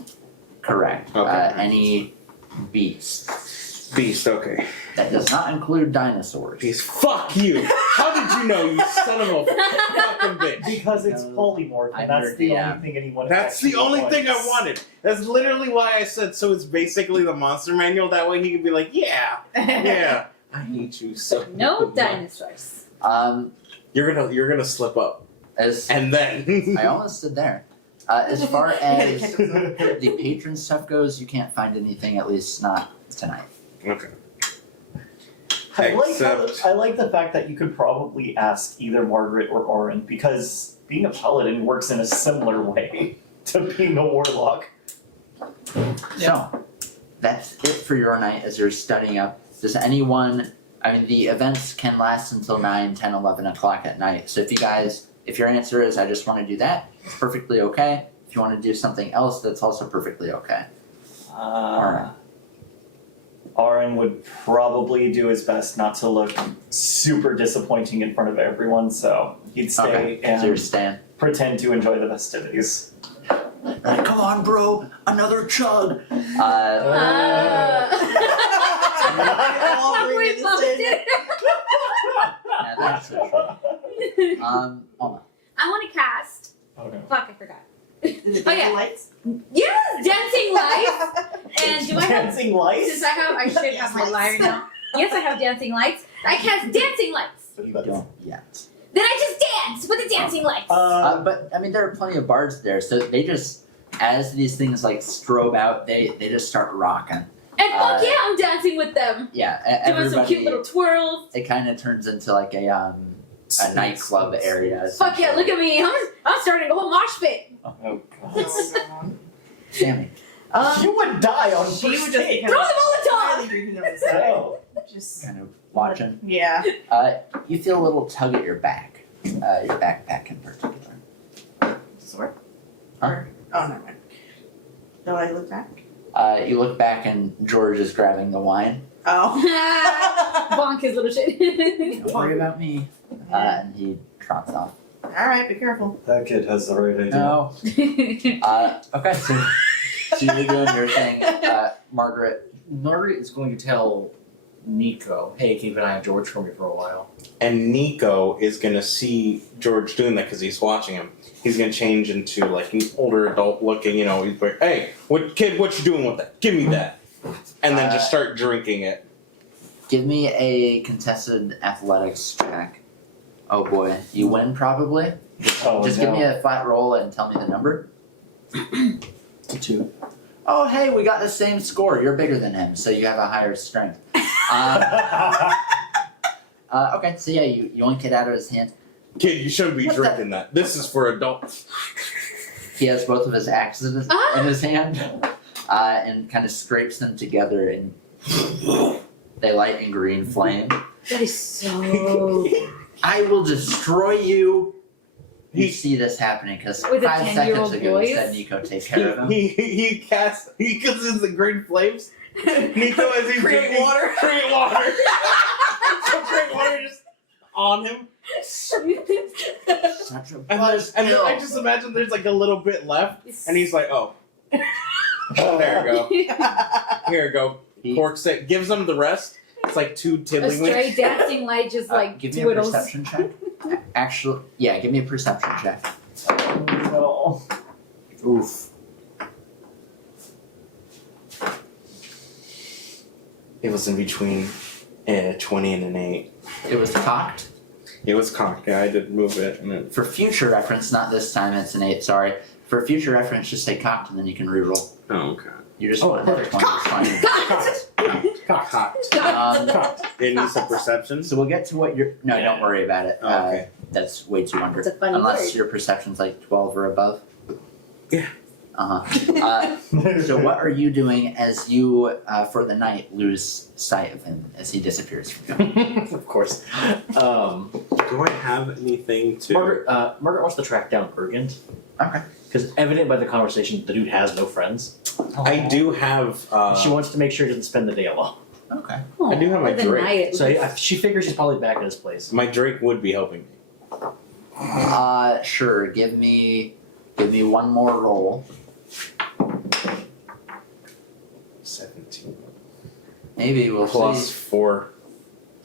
Correct. Okay. Any beast. Beast, okay. That does not include dinosaurs. Beast, fuck you! How did you know, you son of a fucking bitch? Because it's No, polymorph, I'm and that's your the DM. only thing anyone That's the actually only thing I wants. wanted. That's literally why I said, so it's basically the monster manual, that way he could be like, yeah, yeah. I hate you so No much. dinosaurs. You're gonna slip up. As And then I almost stood there. As far as the patron stuff goes, you can't find anything, at least not tonight. Okay. I like, Except- I like the fact that you could probably ask either Margaret or Oren, because being a paladin works in a similar way to being a warlock. So, that's it for your night as you're studying up. Does anyone, the events can last until 9, 10, 11 o'clock at night. So if your answer is, I just want to do that, it's perfectly okay. If you want to do something else, that's also perfectly okay. Alright. Oren would probably do his best not to look super disappointing in front of everyone, so he'd stay Okay, so you're and staying. pretend to enjoy the festivities. Like, come on, bro, another chug. We both did. Yeah, that's it. Alma. I want to cast. Okay. Fuck, I forgot. Is it Oh, yeah. lights? Yes, dancing lights. And do I have? Dancing lights? Since I should have my lyre now. Yes, I have dancing lights. I cast dancing lights. You don't yet. Then I just dance with the dancing lights. But I mean, there are plenty of bars there, so they just, as these things like strobe out, they just start rocking. And fuck yeah, I'm dancing with them. Yeah, Doing everybody. some cute little twirls. It kind of turns into like a nightclub area. Fuck yeah, look at me. I'm starting a whole mosh pit. Oh, God. Sammy. You would die on She would first just date. become Throw them all the time. really drinking on the side. No. Just Kind of watching. yeah. You feel a little tug at your back, your backpack in particular. Sword? Huh? Or oh never mind. Do I look back? You look back and George is grabbing the wine. Oh. Bonk his little shit. Don't worry about me. And he trots off. Alright, be careful. That kid has the right idea. No. Okay, so you're doing your thing. Margaret. Margaret is going to tell Nico, hey, keep an eye on George for me for a while. And Nico is gonna see George doing that because he's watching him. He's gonna change into like an older adult looking, he's like, hey, what you doing with that? Give me that. And then just start drinking it. Give me a contested athletics check. Oh boy, you win probably. Just give me a flat roll and tell me the number. 2. Oh hey, we got the same score. You're bigger than him, so you have a higher strength. Okay, so yeah, you yoink it out of his hand. Kid, you shouldn't be What drinking that. This is for adults. He has both of his axes in his hand, and kind of scrapes them together, and they light in green flame. That is so I will destroy you. You He- see this happening because With a 5 seconds 10-year-old ago you voice? said Nico take care of him. He casts the green flames. Nico as he's Create drinking, water. create water. So create water just on him. Such a And then I just imagine there's like a little bit left, and he's like, oh. There you go. Here you go. Corks it, gives them the rest. It's like 2 a tiddlywinks. stray dancing light just like give me twiddles. a perception check. Actually, yeah, give me a perception check. No. Oof. It was in between 20 and an 8. It was cocked. It was cocked. Yeah, I did move it. And it For future reference, not this time, it's an 8, sorry. For future reference, just say cocked and then you can reroll. oh, okay. You just Oh, want another 20, it's fine. Cocked. Um, It needs some perception. so we'll get to what you're. No, don't worry about it. Oh, okay. That's way too under. It's a funny Unless word. your perception's like 12 or above. Yeah. So what are you doing as you, for the night, lose sight of him as he disappears from you? Of course. Do I have anything to? Margaret wants to track down Urgent. Okay. Because evident by the conversation, the dude has no friends. I do have. She wants to make sure he doesn't spend the day alone. Okay. Aw, I do have my for the drink. night, at So least. she figures she's probably back at his place. My Drake would be helping me. Sure. Give me one more roll. 17 Maybe we'll plus see. 4.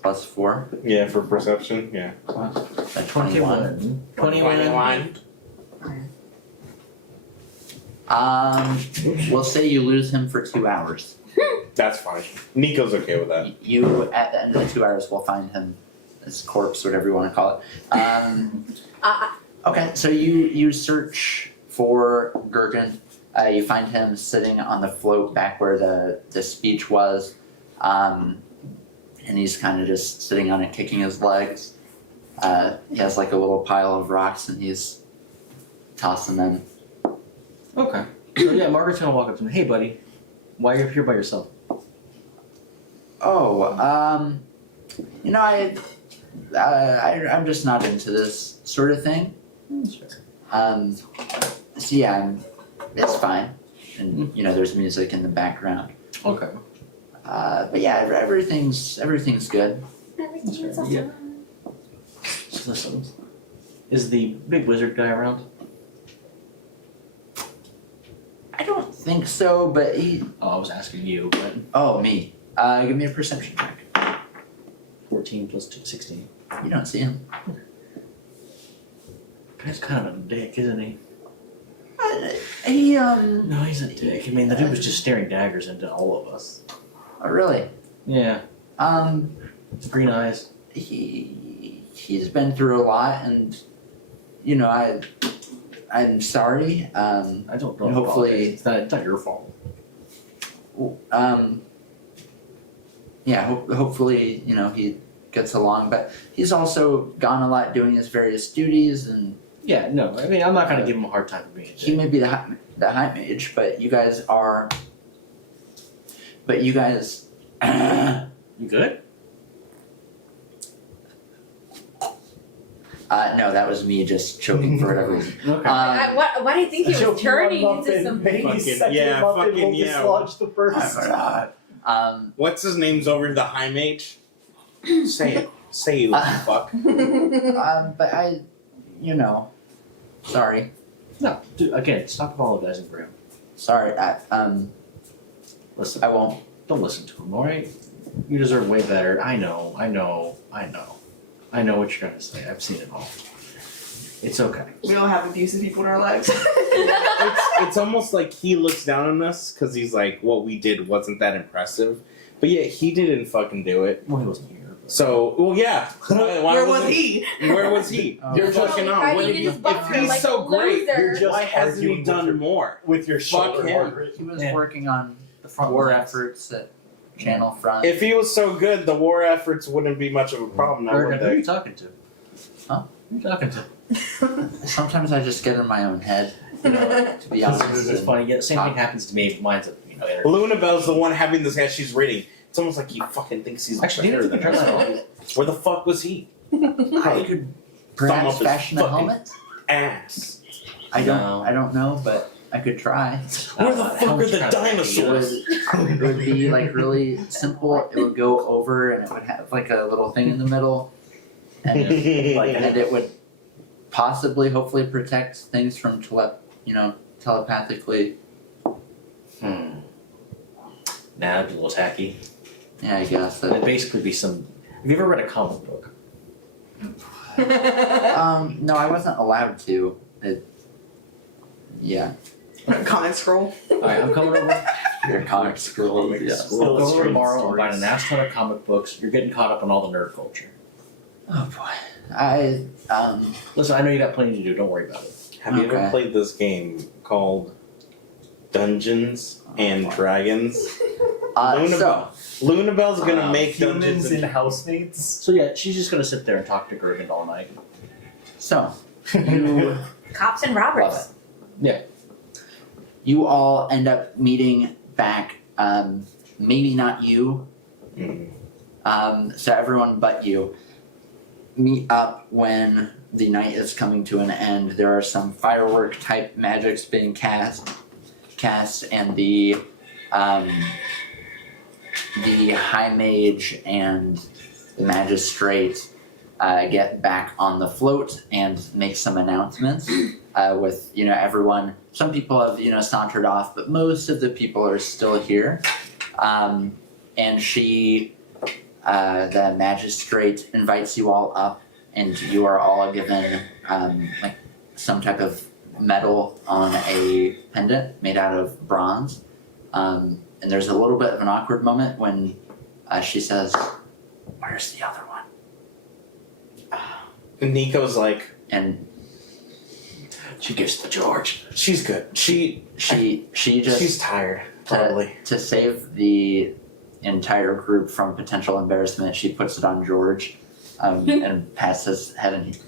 Plus 4. Yeah, for perception. Yeah. A 21. 21. We'll say you lose him for 2 hours. That's fine. Nico's okay with that. You, at the end of the 2 hours, will find him, his corpse, whatever you want to call it. Okay, so you search for Gurgen. You find him sitting on the float back where the speech was, and he's kind of just sitting on it, kicking his legs. He has like a little pile of rocks, and he's tossing them. Okay. So yeah, Margaret's gonna walk up to him. Hey, buddy, why are you here by yourself? Oh, I'm just not into this sort of thing. Sure. So yeah, it's fine, and there's music in the background. Okay. But yeah, everything's good. Everything is awesome. Yeah. So listen, is the big wizard guy around? I don't think so, but he. Oh, I was asking you, but Oh, me. Give me a perception check. 14 plus 2, 16. You don't see him. Guy's kind of a dick, isn't he? He No, he's a dick. I mean, the dude was just staring daggers into all of us. Oh, really? Yeah. Green eyes. He he's been through a lot, and you know, I'm sorry. I don't know. Hopefully- It's not your fault. Yeah, hopefully, you know, he gets along, but he's also gone a lot doing his various duties, and Yeah, no. I mean, I'm not gonna give him a hard time for being a he dick. may be the high mage, but you guys are. But you guys. You good? No, that was me just choking for whatever reason. Okay. Why do you think he Choking was turning one into muffin, some? maybe Fucking- second yeah, muffin fucking will yeah. dislodge the first. What's his name's over the high mage? Say it. Say it, you fuck. But I, you know, sorry, No, dude, again, stop apologizing for him. sorry. Listen, I won't. don't listen to him, alright? You deserve way better. I know what you're gonna say. I've seen it all. It's okay. We don't have abusive people in our lives. It's almost like he looks down on us because he's like, what we did wasn't that impressive. But yeah, he didn't fucking do it. Well, he wasn't here. But... So, well, yeah. Why Where was wasn't- he? Where was he? Oh. You're fucking Why on. What did did you he, just buffer if he's like so a great, loser? Just why hasn't arguing he with done your- more? With your Fuck shoulder, him. Margaret. He was Yeah. working on The front war lines. efforts at Channel Front. If he was so good, the war efforts wouldn't be much of a problem now, Erica, would who are you they? talking to? Huh? Who are you talking to? Sometimes I just get in my own head. You know, to be honest. It's and- funny. Yeah, the same thing happens to me. Mine's a interview. Lunabelle's the one having this as she's reading. It's almost like he fucking thinks he's Actually, better you than can turn that us. Where the fuck was he? I could Thumb perhaps up his fashion a fucking helmet. ass. I don't. No. I don't know, but I could try. Where the fuck are the dinosaurs? It would be like really simple. It would go over, and it would have like a little thing in the middle, and it would possibly, hopefully, protect things from telepathically. Nah, it'd be a little tacky. Yeah, I guess. It'd basically be some. Have you ever read a comic book? No, I wasn't allowed to. Yeah, Comic scroll. Alright, I'm coming over. your comic scroll. Yeah. I'll go over Illustrated tomorrow. I'm buying stories. an ass ton of comic books. You're getting caught up on all the nerd culture. Oh boy, Listen, I know you got plenty to do. Don't worry about it. Have you ever Okay. played this game called Dungeons and Dragons? so Lunabelle's gonna make Dungeons humans and and housemates. So yeah, she's just gonna sit there and talk to Gergen all night. you Cops and robbers. love it. You all end up meeting back. Maybe not you. So everyone but you meet up when the night is coming to an end. There are some firework type magics being cast, and the high mage and the magistrate get back on the float and make some announcements with everyone. Some people have sauntered off, but most of the people are still here. And she, the magistrate, invites you all up, and you are all given like some type of medal on a pendant made out of bronze. And there's a little bit of an awkward moment when she says, "Where's the other one?" And Nico's like, And She gives to George. she's good. she just She's tired, probably. to save the entire group from potential embarrassment, she puts it on George and pats his head, and he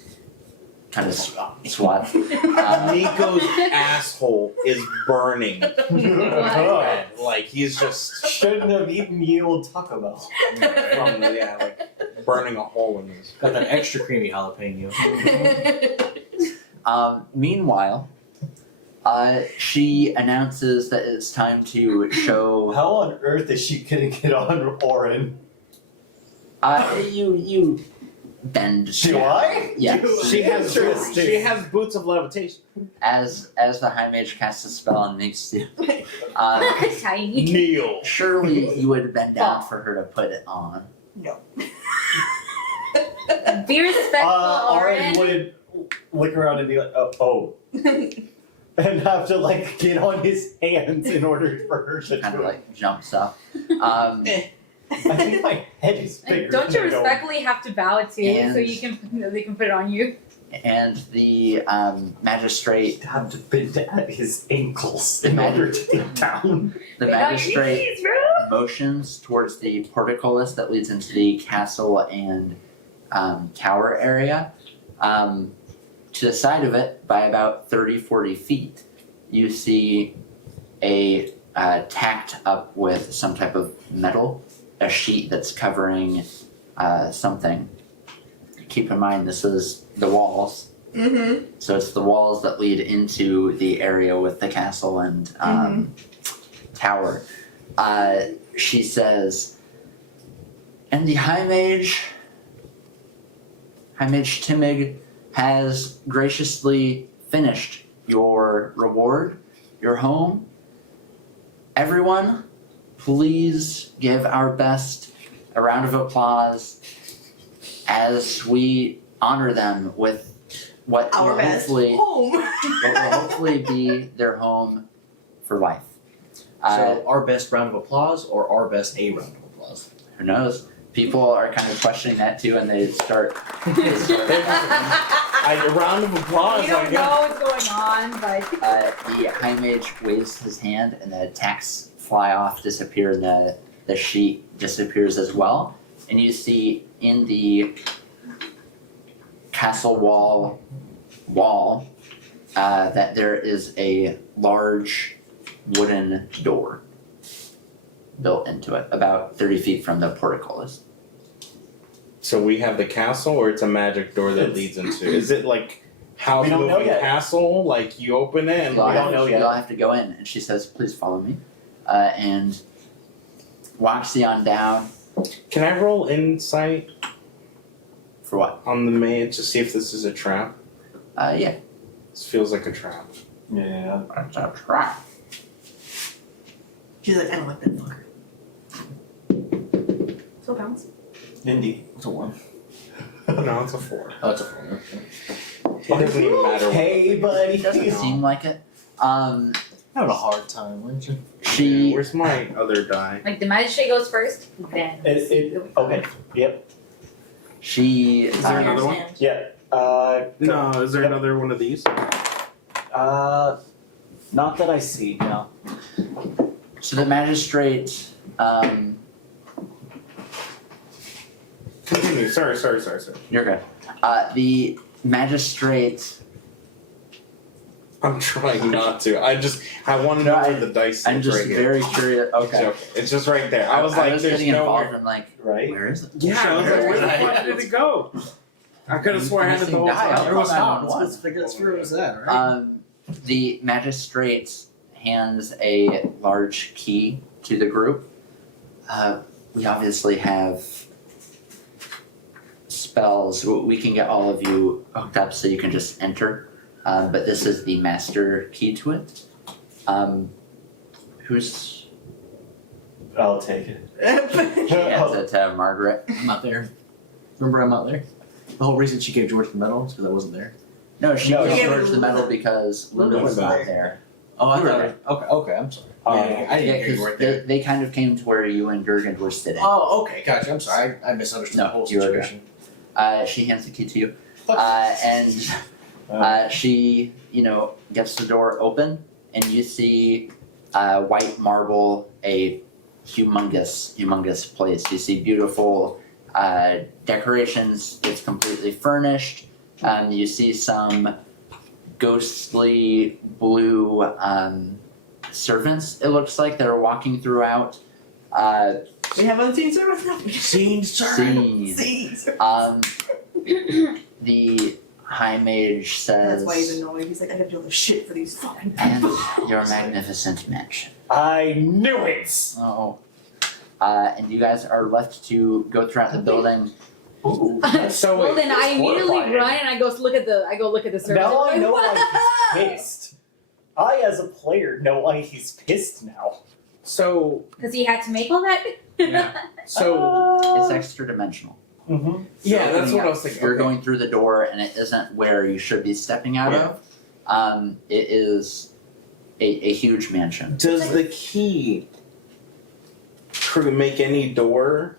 kind of swats. Nico's asshole is burning. red. Like he's just Shouldn't have eaten Yule Taco Bell. from the, like burning a hole in his. Got that extra creamy jalapeno. Meanwhile, she announces that it's time to show. How on earth is she gonna get on Orin? You bend. Do I? Yes. She has Interesting. boots of levitation. As the high mage casts a spell and makes you. Tiny. Kneel. Surely you would bend down for her to put it on. Be respectful, Orin Orin. would look around and be like, oh. And have to get on his hands in order for her to Kind do of it. jumps up. I think my head is bigger. Don't you than the dome. respectfully have to bow it too, And- so you can they can put it on you? And the magistrate, Have to bend at his ankles in Imagine- order to get down. the Bend on your magistrate knees, bro. motions towards the portcullis that leads into the castle and tower area. To the side of it, by about 30-40 feet, you see a tacked up with some type of metal, a sheet that's covering something. Keep in mind, this is the walls. Mm-hmm. So it's the walls that lead into the area with the castle and tower. She says, and the High Mage Timig has graciously finished your reward, your home. Everyone, please give our best a round of applause as we honor them with what Our will best hopefully home. what will hopefully be their home for life. So our best round of applause or our best a round of applause? Who knows? People are kind of questioning that too, and they start. A round of applause. We don't I guess. know what's going on, but The High Mage waves his hand, and the attacks fly off, disappear, and the sheet disappears as well. And you see in the castle wall that there is a large wooden door built into it, about 30 feet from the portcullis. So we have the castle, or it's a magic door that It's- leads into? Is it like house We don't know moving yet. castle? Like you open it and You'll We have, don't know yet. you'll have to go in, and she says, "Please follow me," and walks you on down. can I roll insight For what? on the maid to see if this is a trap? Yeah. This feels like a trap. Yeah. It's a trap. She's like, I don't like that fucker. so bounce. Indeed. It's a 1. No, it's a 4. Oh, it's a 4. It doesn't even matter. Hey, buddy. It doesn't seem like it. Having a hard time, weren't you? She Where's my other die? Like the magistrate goes first, then. Okay. Yep. she Is there another one? Understand. Yeah. No, is there Yep. another one of these? Not that I see. No. So the magistrate Continue. Sorry. you're good. The magistrate I'm trying not to. I want to know where the dice I'm is just right here. very curious. Okay. It's just right there. I was like, there's getting nowhere. involved in like, Right. where is it? Yeah, I was like, where the fuck did it go? I could have swore I had it the whole Missing die. time. There was not one. Let's figure what's that, right? The magistrate hands a large key to the group. We obviously have spells. We can get all of you hooked up so you can just enter. But this is the master key to it. Who's I'll take it. she hands it to Margaret. I'm not there. Remember, I'm not there. The whole reason she gave George the medal is because I wasn't there. No, she No, gave she- George the medal because Luna was Luna. not there. Oh, I You were thought. Okay, I'm sorry. I didn't Yeah, hear you because weren't there. they kind of came to where you and Durgan were sitting. Oh, okay, gotcha. I'm sorry. I misunderstood No, the whole you were situation. She hands the key to you. And she, gets the door open, and you see white marble, a humongous place. You see beautiful decorations. It's completely furnished. You see some ghostly blue servants, it looks like, that are walking throughout. We have unseen service now. Scene, Scenes. Scenes. The High Mage says, That's why he's annoyed. He's like, I gotta do all this shit for these fucking and people. your magnificent mansion. I knew it. Oh. And you guys are left to go throughout the building. Ooh. So Well, wait, then I immediately horrifying. run and I go look at the service. Now I I'm know like, why he's pissed. I, as a player, know why he's pissed now. so Because he had to make all that. so It's extra dimensional. Mm-hmm. yeah, that's what I was thinking. You're Okay. going through the door, and it isn't where you should be stepping out Yeah. of. It is a huge mansion. Does the key make any door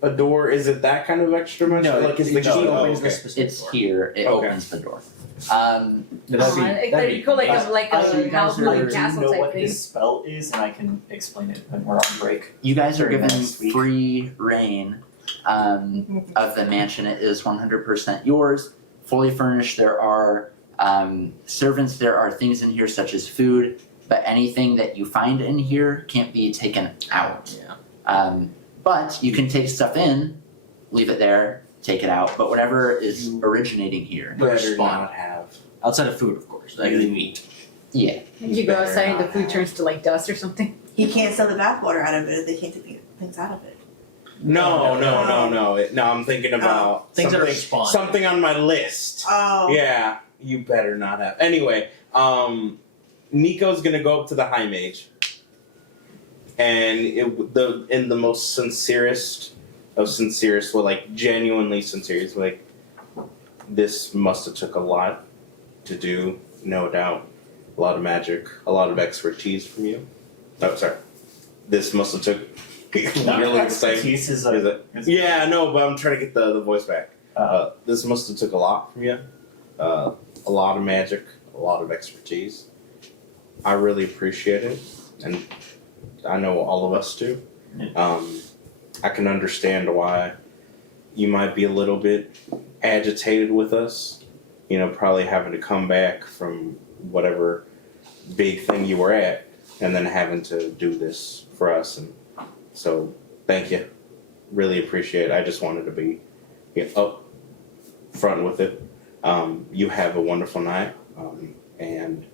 a door? Is it that kind of extra much? Like, is the key? Oh, opens the okay. specific It's door. here. It Okay. opens the door. That'd be- that'd be Cool, like amazing. a you guys house are- like I do castle know type what thing. this spell is, and I can explain it when we're on break. You guys are Very given next week. free reign of the mansion. It is 100% yours, fully furnished. There are servants. There are things in here such as food, but anything that you find in here can't be taken out. Yeah. But you can take stuff in, leave it there, take it out. But whatever is originating here, Better Spawn. not have. Outside of food, of course. Like the meat. yeah. You go better outside and the not food have. turns to like dust or something. He can't sell the bathwater out of it if they can't take things out of it. No. No, I'm thinking about Things that are something, spawned. something on my list. Oh. Yeah, you better not have. Anyway, Nico's gonna go up to the High Mage, and in the most sincerest of sincerest, well, like genuinely sincerest, like this must have took a lot to do, no doubt. A lot of magic, a lot of expertise from you. Oh, sorry. This must have took really exciting. Expertise is Is it? Yeah, no, but I'm trying to get the voice back. Uh, This must have took a lot from you. A lot of magic, a lot of expertise. I really appreciate it, and I know all of us do. I can understand why you might be a little bit agitated with us. You know, probably having to come back from whatever big thing you were at, and then having to do this for us. And so, thank you. Really appreciate it. I just wanted to be up front with it. You have a wonderful night, and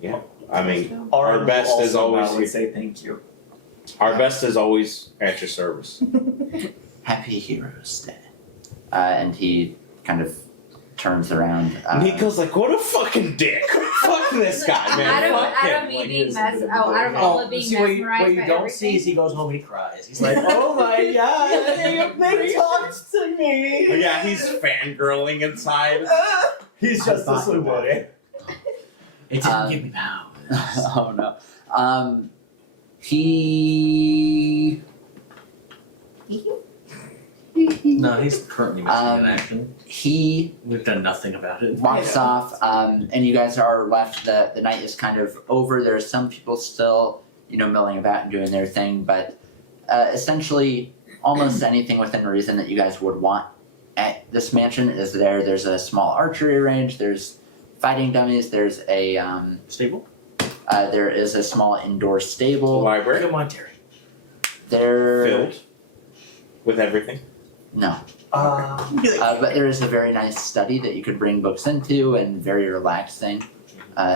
yeah, I mean, our best is always I would say thank you. our best is always at your service. Happy Heroes Day. And he kind of turns around. Nico's like, what a fucking dick! Fuck this guy, man. Fuck Out of him. me Like, being he's a out bit of a of bully. all of being see, what you mesmerized by don't see is everything. he goes home and he cries. He's like, oh my god, They talked to me. Yeah, he's fangirling inside. He's just a swimmer. it didn't give me powers. Oh no. He. No, he's currently missing in action. He We've done nothing about it. walks off, and you guys are left. The night is kind of over. There are some people still, milling about and doing their thing, but essentially, almost anything within reason that you guys would want at this mansion is there. There's a small archery range. There's fighting dummies. There's a Stable? there is a small indoor stable. Library Come on, Terry. There, filled with everything. no, Be like, but there is a very nice study that you could bring books into and very relaxing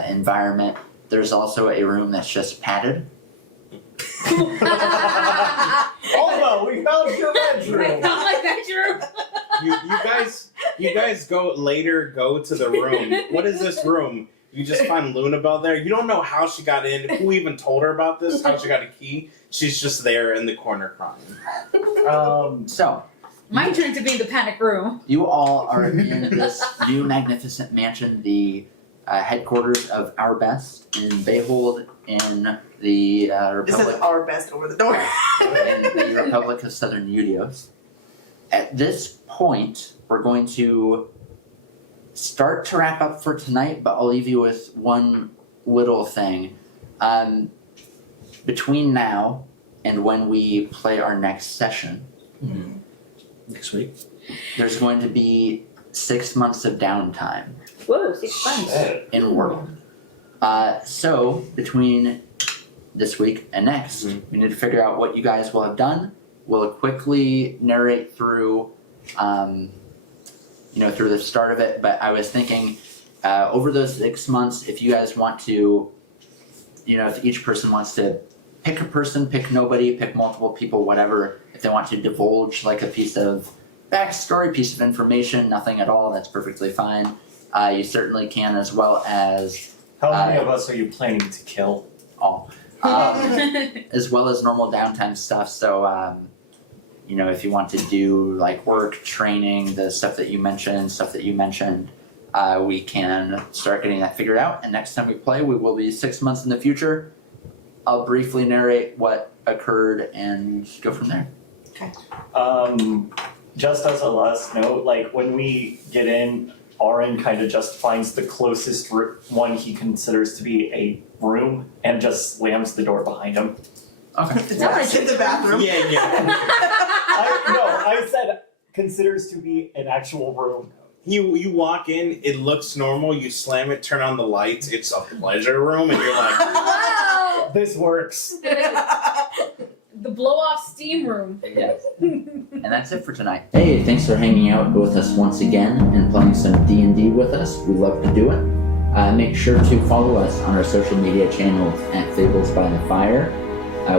environment. There's also a room that's just padded. Although we found your I bedroom. felt like that, You guys go to the room. What is this room? You just find Lunabelle there. You don't know how she got in, who even told her about this, how she got a key. She's just there in the corner crying. So, My turn to be in the panic room. you all are in this new magnificent mansion, the headquarters of Our Best in Bayhold in the this is Republic. our best over the door. In the Republic of Southern Udios. At this point, we're going to start to wrap up for tonight, but I'll leave you with one little thing. Between now and when we play our next session, Next week. there's going to be 6 months of downtime Whoa, 6 months. in world. So between this week and next, we need to figure out what you guys will have done. We'll quickly narrate through, through the start of it. But I was thinking, over those 6 months, if you guys want to, if each person wants to pick a person, pick nobody, pick multiple people, whatever. If they want to divulge like a piece of backstory, piece of information, nothing at all, that's perfectly fine. You certainly can, as well as How many of us are you planning to kill? all. As well as normal downtime stuff. So, if you want to do like work, training, the stuff that you mentioned, we can start getting that figured out. And next time we play, we will be 6 months in the future. I'll briefly narrate what occurred and go from there. Just as a last note, like when we get in, Auron kind of just finds the closest one he considers to be a room and just slams the door behind him. Okay. Is that like in the bathroom? Yeah. I said considers to be an actual room. You walk in, it looks normal, you slam it, turn on the lights, it's a pleasure room, and you're like, Wow! This works. The blow-off steam room. Yes. And that's it for tonight. Hey, thanks for hanging out with us once again and playing some D&D with us. We love to do it. Make sure to follow us on our social media channels at Fables by the Fire.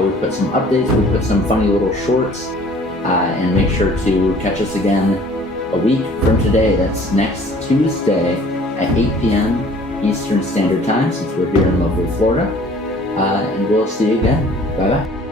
We put some updates, we put some funny little shorts, and make sure to catch us again a week from today. That's next Tuesday at 8 p.m. Eastern Standard Time, since we're here in lovely Florida. And we'll see you again. Bye-bye.